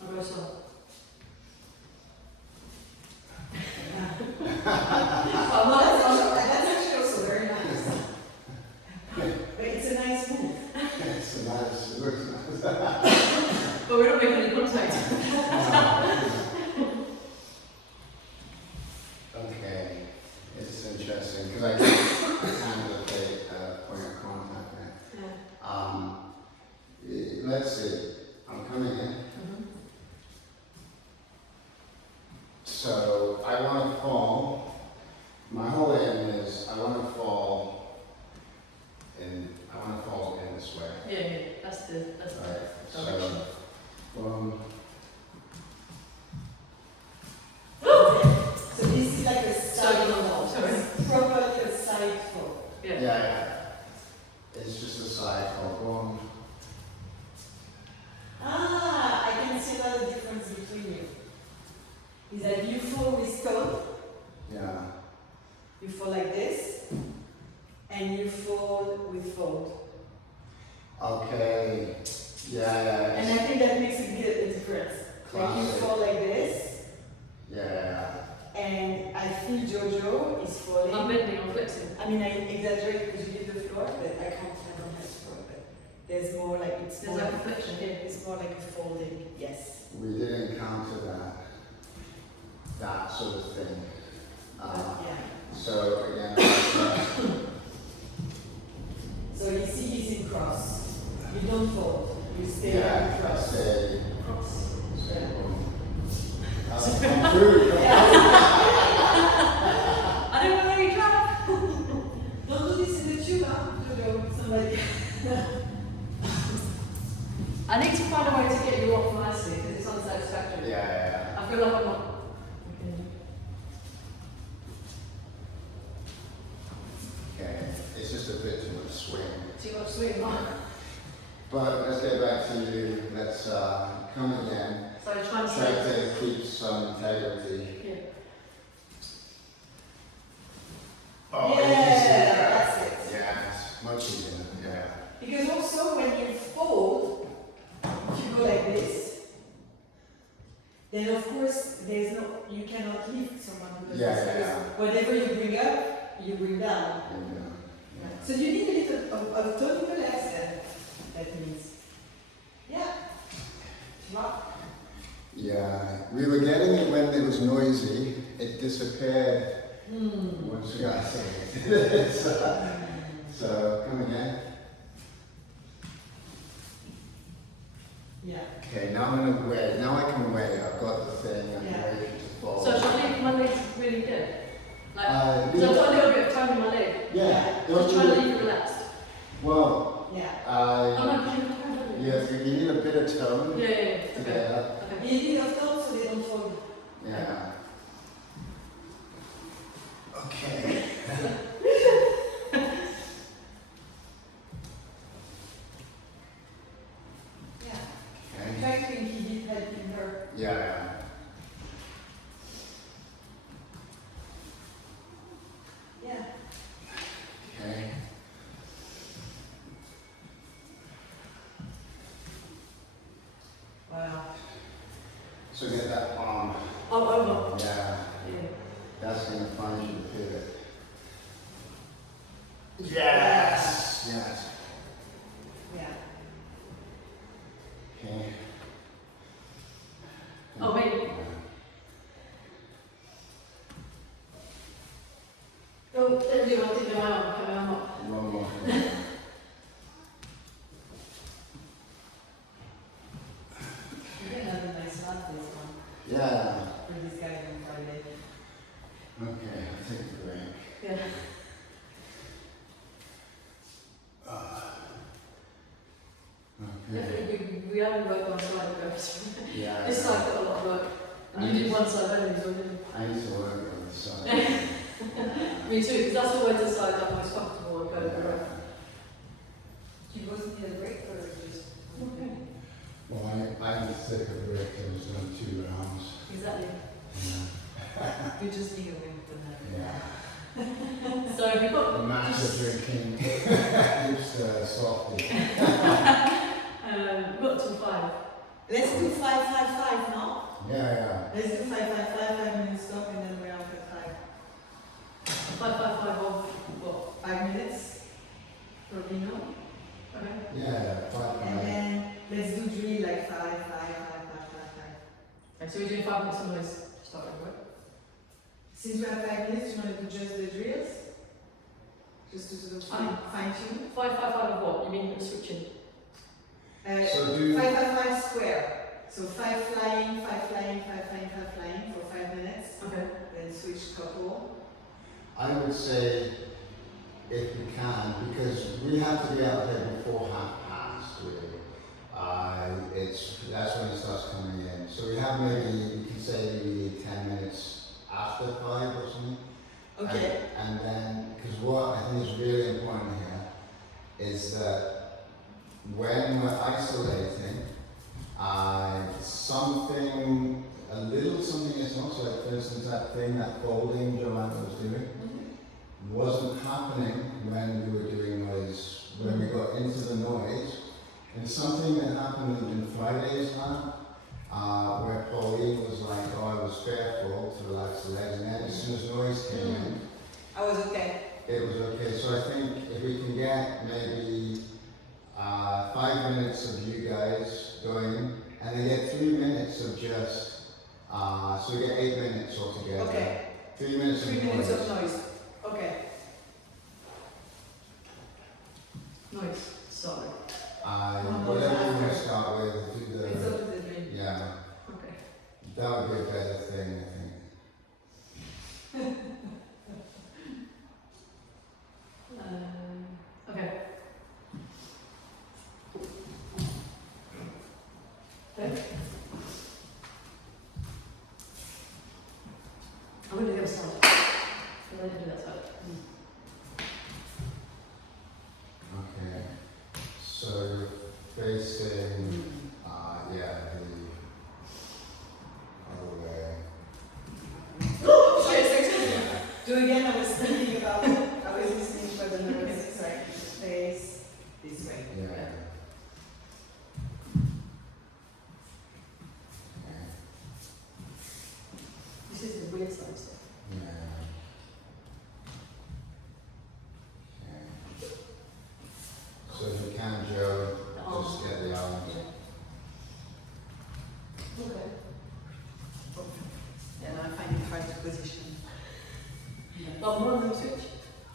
I'll go slow. That's actually also very nice. But it's a nice move. It's a nice, it looks nice. But we don't make any contact. Okay, it's interesting because I can locate a point of contact there. Let's see, I'm coming in. So I want to fall. My whole aim is I want to fall in this way. Yeah, that's the Right. So, direction. So this is like a side fall. Sorry. It's properly a side fall. yeah. It's just a side fall. Boom. Ah, I can see another difference between you. Is that you fall with stone, Yeah. you fall like this, and you fall with fold. Okay. Yeah. And I think that makes a big difference. Like you Classic. fall like this, Yeah. and I feel Jojo is falling. I'm bending, I'm flexing. I mean, I exaggerate because you hit the floor, but I don't have to floor. But there's more like it's There's more like a flexion here. it's more like a folding. Yes. We did encounter that sort of thing. Yeah. So again, So you see he's in cross. You don't fold. You stay yeah, in cross. say, Cross. say, boom. Come through. I don't want any trap. Don't do this in the tube, huh? Jojo, somebody. I need to find a way to get you off nicely because it's unsatisfactory. Yeah. I feel like I'm not. Okay. It's just a bit too much swing. Too much swing on. But let's get back to you. Let's come again. So try and Try say. to keep some integrity. Yeah. Oh, Yeah, you can see that. that's it. Yeah, it's much easier. Yeah. Because also when you fold, if you go like this, then of course you cannot lift someone who does Yeah, this. yeah, because yeah. Whatever you bring up, you bring down. And, So you need a little of tonical accent, that means. Yeah. Rock. yeah, we were getting it when it was noisy. It disappeared once we got it. So come again. Yeah. Okay, now I'm gonna wait. Now I can wait. I've got the thing. I can Yeah. wait it to fall. So shall I leave my legs really good? Like, leave so I've it- got a little bit of time in my leg. Yeah. Just try and Don't leave it relaxed. well, Yeah. Oh no, because you can't do it. you need a bit of tone. Yeah. to Okay. get up. Okay. You need of tone so they don't fall. Yeah. Okay. Yeah. Okay. Try to inhibit helping her. Yeah. Yeah. Okay. Wow. So get that palm. Oh, over. Yeah. Yeah. That's gonna find you the pivot. Yes. Yes. Yeah. Okay. Oh, wait. Oh, don't do it. I'll take my arm. Come on, I'm not. One more. I only work one side of it. Yeah. This side got a lot of work. And you did one side only, so you I used to work on the side. Me too, because that's always the side I'm most comfortable and go to the road. Do you both need a break or just? Okay. Well, I was sick of Rick, I was doing 2 rounds. Exactly. You just need a win for that. Yeah. So we've got The match of drinking keeps softly. we've got till 5. Let's do 5-5-5 now. Yeah, Let's do 5-5-5, 5 minutes stop, and then we're out at 5 of what? 5 minutes. Robino. Okay. yeah, 5 And minutes. then let's do drill like 5-5-5-5-5-5. Okay, so we're doing 5 minutes on those to start with, right? Since we have 5 minutes, you want to do just the drills? Just to sort of fine tune? 5 of what? You mean switching? So do 5-5-5 square. So 5 flying, 5 flying, 5 flying, 5 flying for 5 minutes. Okay. Then switch couple. I would say, if we can, because we have to be out there before past, really. That's when it starts coming in. So we have maybe, you can say maybe 10 minutes after 5 or something. Okay. And then, because what I think is really important here is that when we're isolating, something, a little something is not, so like for instance that thing, that folding Joanna was doing, wasn't happening when we were doing noise, when we got into the noise. And something that happened in Friday's lab, where Pauline was like, oh, I was fearful to relax the legs, and then as soon as noise came in, I was okay. it was okay. So I think if we can get maybe 5 minutes of you guys going, and then get 3 minutes of just, so we get 8 minutes altogether. Okay. 3 minutes 3 of minutes noise. of noise. Okay. Noise. Sorry. Whatever you want to start with, do It's the, always the dream. yeah, Okay. that would be a better thing, I think. Okay. Okay. I'm going to the other side. I'm going to do that side. Okay. So facing, yeah, the other way. Yeah. Do again, I was thinking about it. I was listening for the nervous face this way. Yeah. Okay. This is the weird side stuff. Yeah. Okay. So if you can, Joe, The arm. just get the arms. Okay. Yeah, no, I find it hard to position. But more than switch.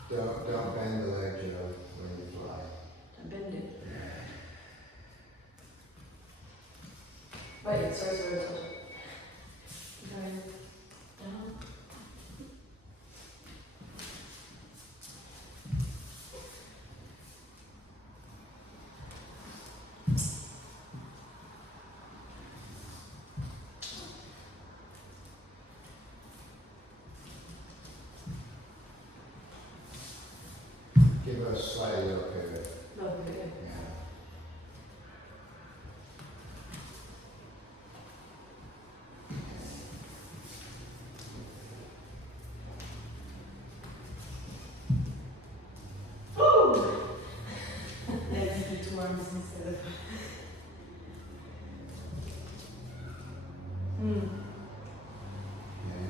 Don't bend the leg, Joe, when you fly. And bend it. Yeah. Wait, sorry. Going down. Give her a slightly up pivot. Lovely. Yeah. Let's do 2 arms instead of. Mm. Yeah.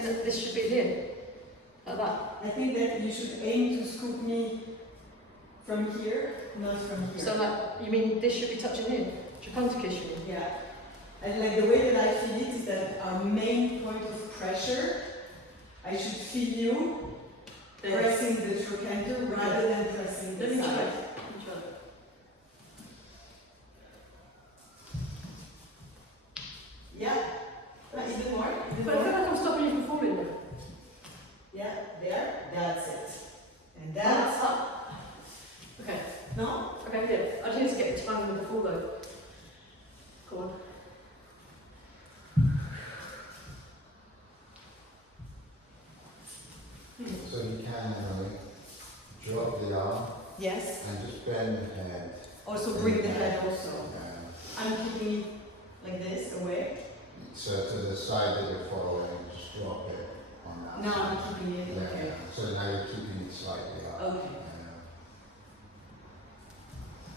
saying that this should be here, like that. I think that you should aim to scoop me from here, not from here. So like, you mean this should be touching here? Trapantacus, you mean? Yeah. And like the way that I feel it is that our main point of pressure, I should feel you pressing the trochanter rather than pressing Let the me try. side. Let me try. Yeah. Is it more? Is it But I feel more? like I'm stopping you from falling now. Yeah, there. That's it. And that's up. Okay, no? okay, good. I just need to get it time with the fall though. Go on. So you can drop the arm Yes. and just bend the head. Also bring the head also. Yeah. I'm keeping it like this away. So to the side that you're following, just drop it on that Now side. I'm keeping it. Yeah. Okay. So now you're keeping it slightly up. Okay. Yeah.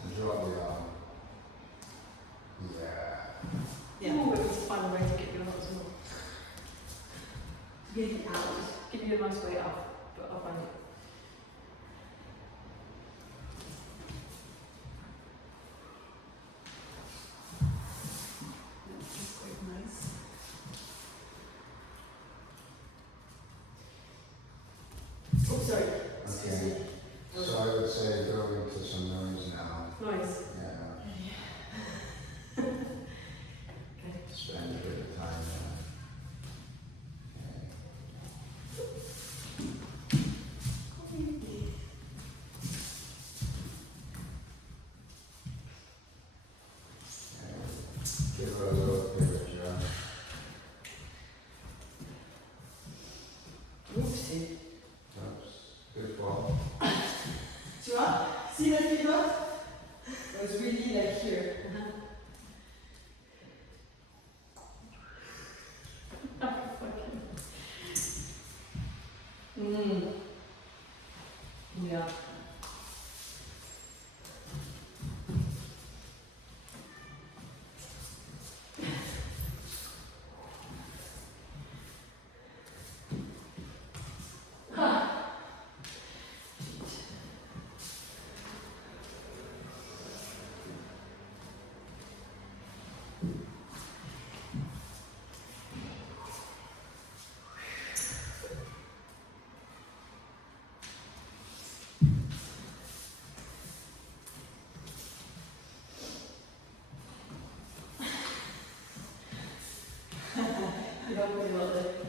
And drop the arm. Yeah. Yeah. Ooh, we need to find a way to get you out as well. Get it out. Just give you a nice way out, but I'll find it. That's quite nice. Oh, sorry. Excuse me. Okay. So I would say go into some noise now. Nice. Yeah. Okay. Spend a bit of time there. Okay. Give her a little pivot, Joe. Oopsie. Oops. Good ball. Tu vois? See that pivot? It was really like here. Yeah. You don't really want it.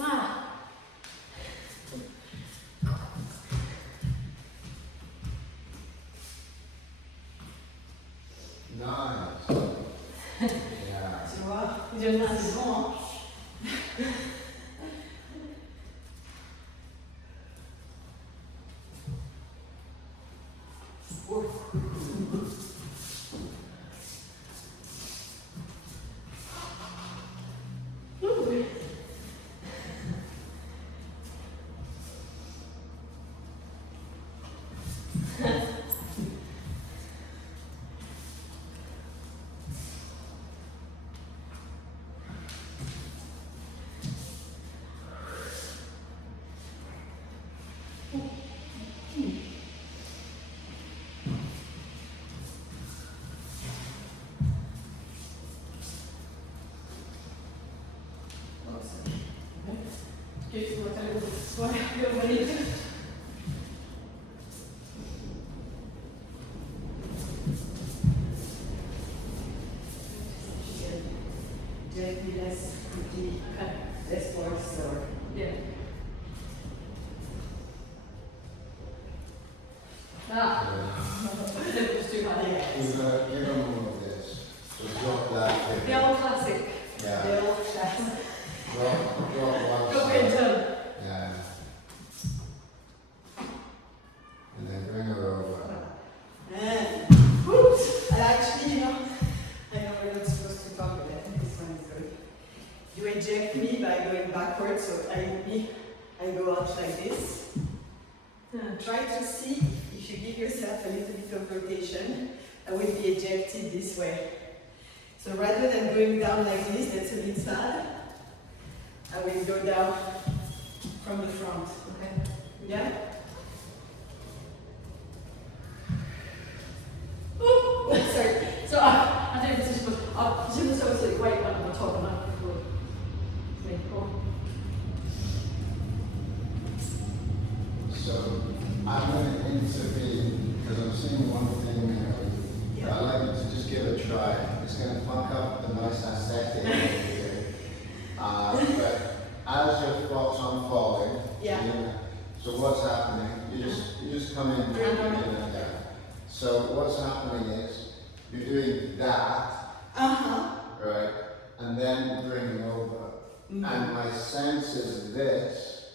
Ah. Nice. Yeah. Tu vois? You're doing nice. C'est bon, hein? Excuse me, I don't swear. You're ready. Gently, less quickly, Okay. less force, or Yeah. Ah. It was too high. Give her more of this. So drop that pivot. The old classic. Yeah. the old class. Drop one Go in side. turn. Yeah. And then bring her over. And whoops! And actually, you know, I know we're not supposed to talk, but I think this one is good. You eject me by going backwards, so I go out like this. Try to see if you give yourself a little bit of rotation, I will be ejected this way. So rather than going down like this, that's a bit sad. I will go down from the front. Okay. Yeah? Sorry. So I think this is I'll zoom this over to the weight one on the top and I will make So I'm going to intervene because I'm seeing one thing here. I'd like you to just give it a try. It's going to fuck up the nice aesthetic of it. But as your thoughts unfolding, Yeah. so what's happening? You just come in. Yeah. So what's happening is you're doing that, right, and then bringing over. And my sense is this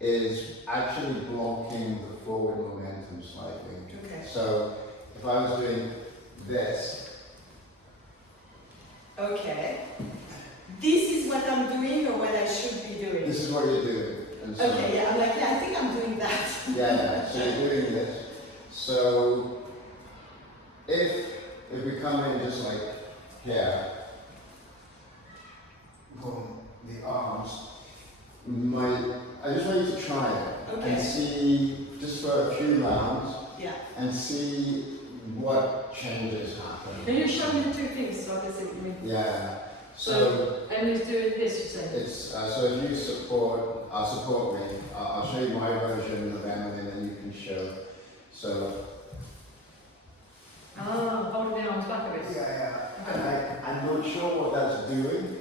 is actually blocking the forward momentum slightly. Okay. So if I was doing this, Okay. This is what I'm doing or what I should be doing? this is what you're doing. And so, Okay, yeah, I'm like, yeah, I think I'm doing that. yeah, so you're doing this. So if we come in just like here, boom, the arms, I just want you to try it and Okay. see, just for a few rounds, Yeah. and see what changes happen. Can you show me the two things so I can see what you mean? Yeah. So Emily's doing this, you say? it's so if you support me. I'll show you my version of Emily, and then you can show. So Holding the arms back a bit. yeah. And I'm not sure what that's doing.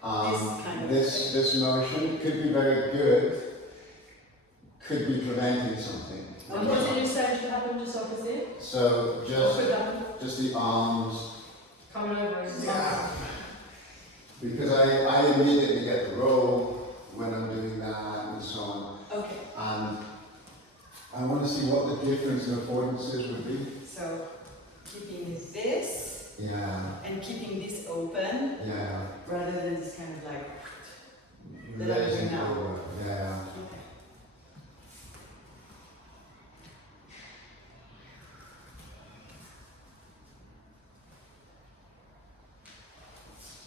This kind of This motion could be very good. Could be preventing something. And what did you say should happen just so I can see it? So What just could happen? the arms. Coming over and Yeah. Because I immediately get the roll when I'm doing that and so on. Okay. And I want to see what the difference in affordances would be. So keeping this Yeah, and keeping this open yeah. rather than this kind of like. That I'm Raising doing now. over, yeah. Okay.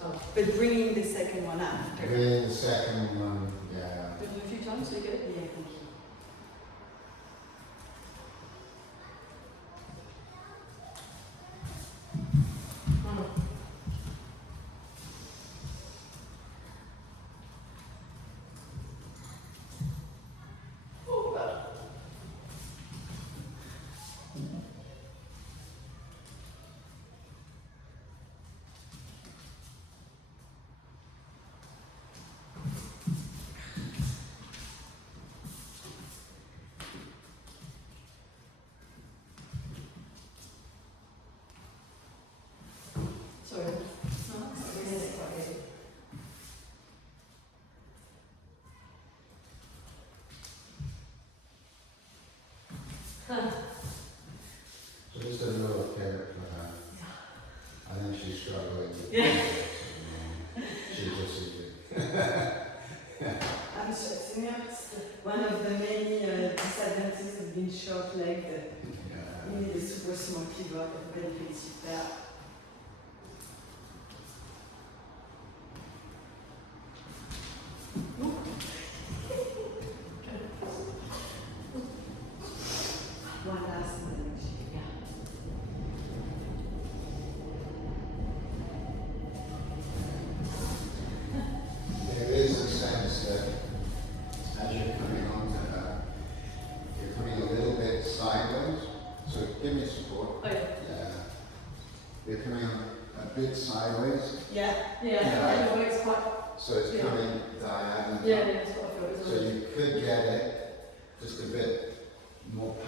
Oh. But bringing the second one after. Bring the second one, yeah. Do it a few times so you get it? Yeah, thank you. Sorry. No, I didn't get it quite easy. So just a little carrot for her. I think she's struggling with Yeah. She just eating. I'm stressing out. One of the many disadvantages of being short-legged. Yeah. Il est super small pivot, everybody fait super. One last and then she. Yeah. There is a sense that as you're coming onto her, you're coming a little bit sideways. So give me support. Oh, yeah. Yeah. You're coming a bit sideways. Yeah. Yeah, Yeah. I know it's quite. So it's Yeah. coming diagonal. Yeah, that's what I feel. So you could get it just a bit more power.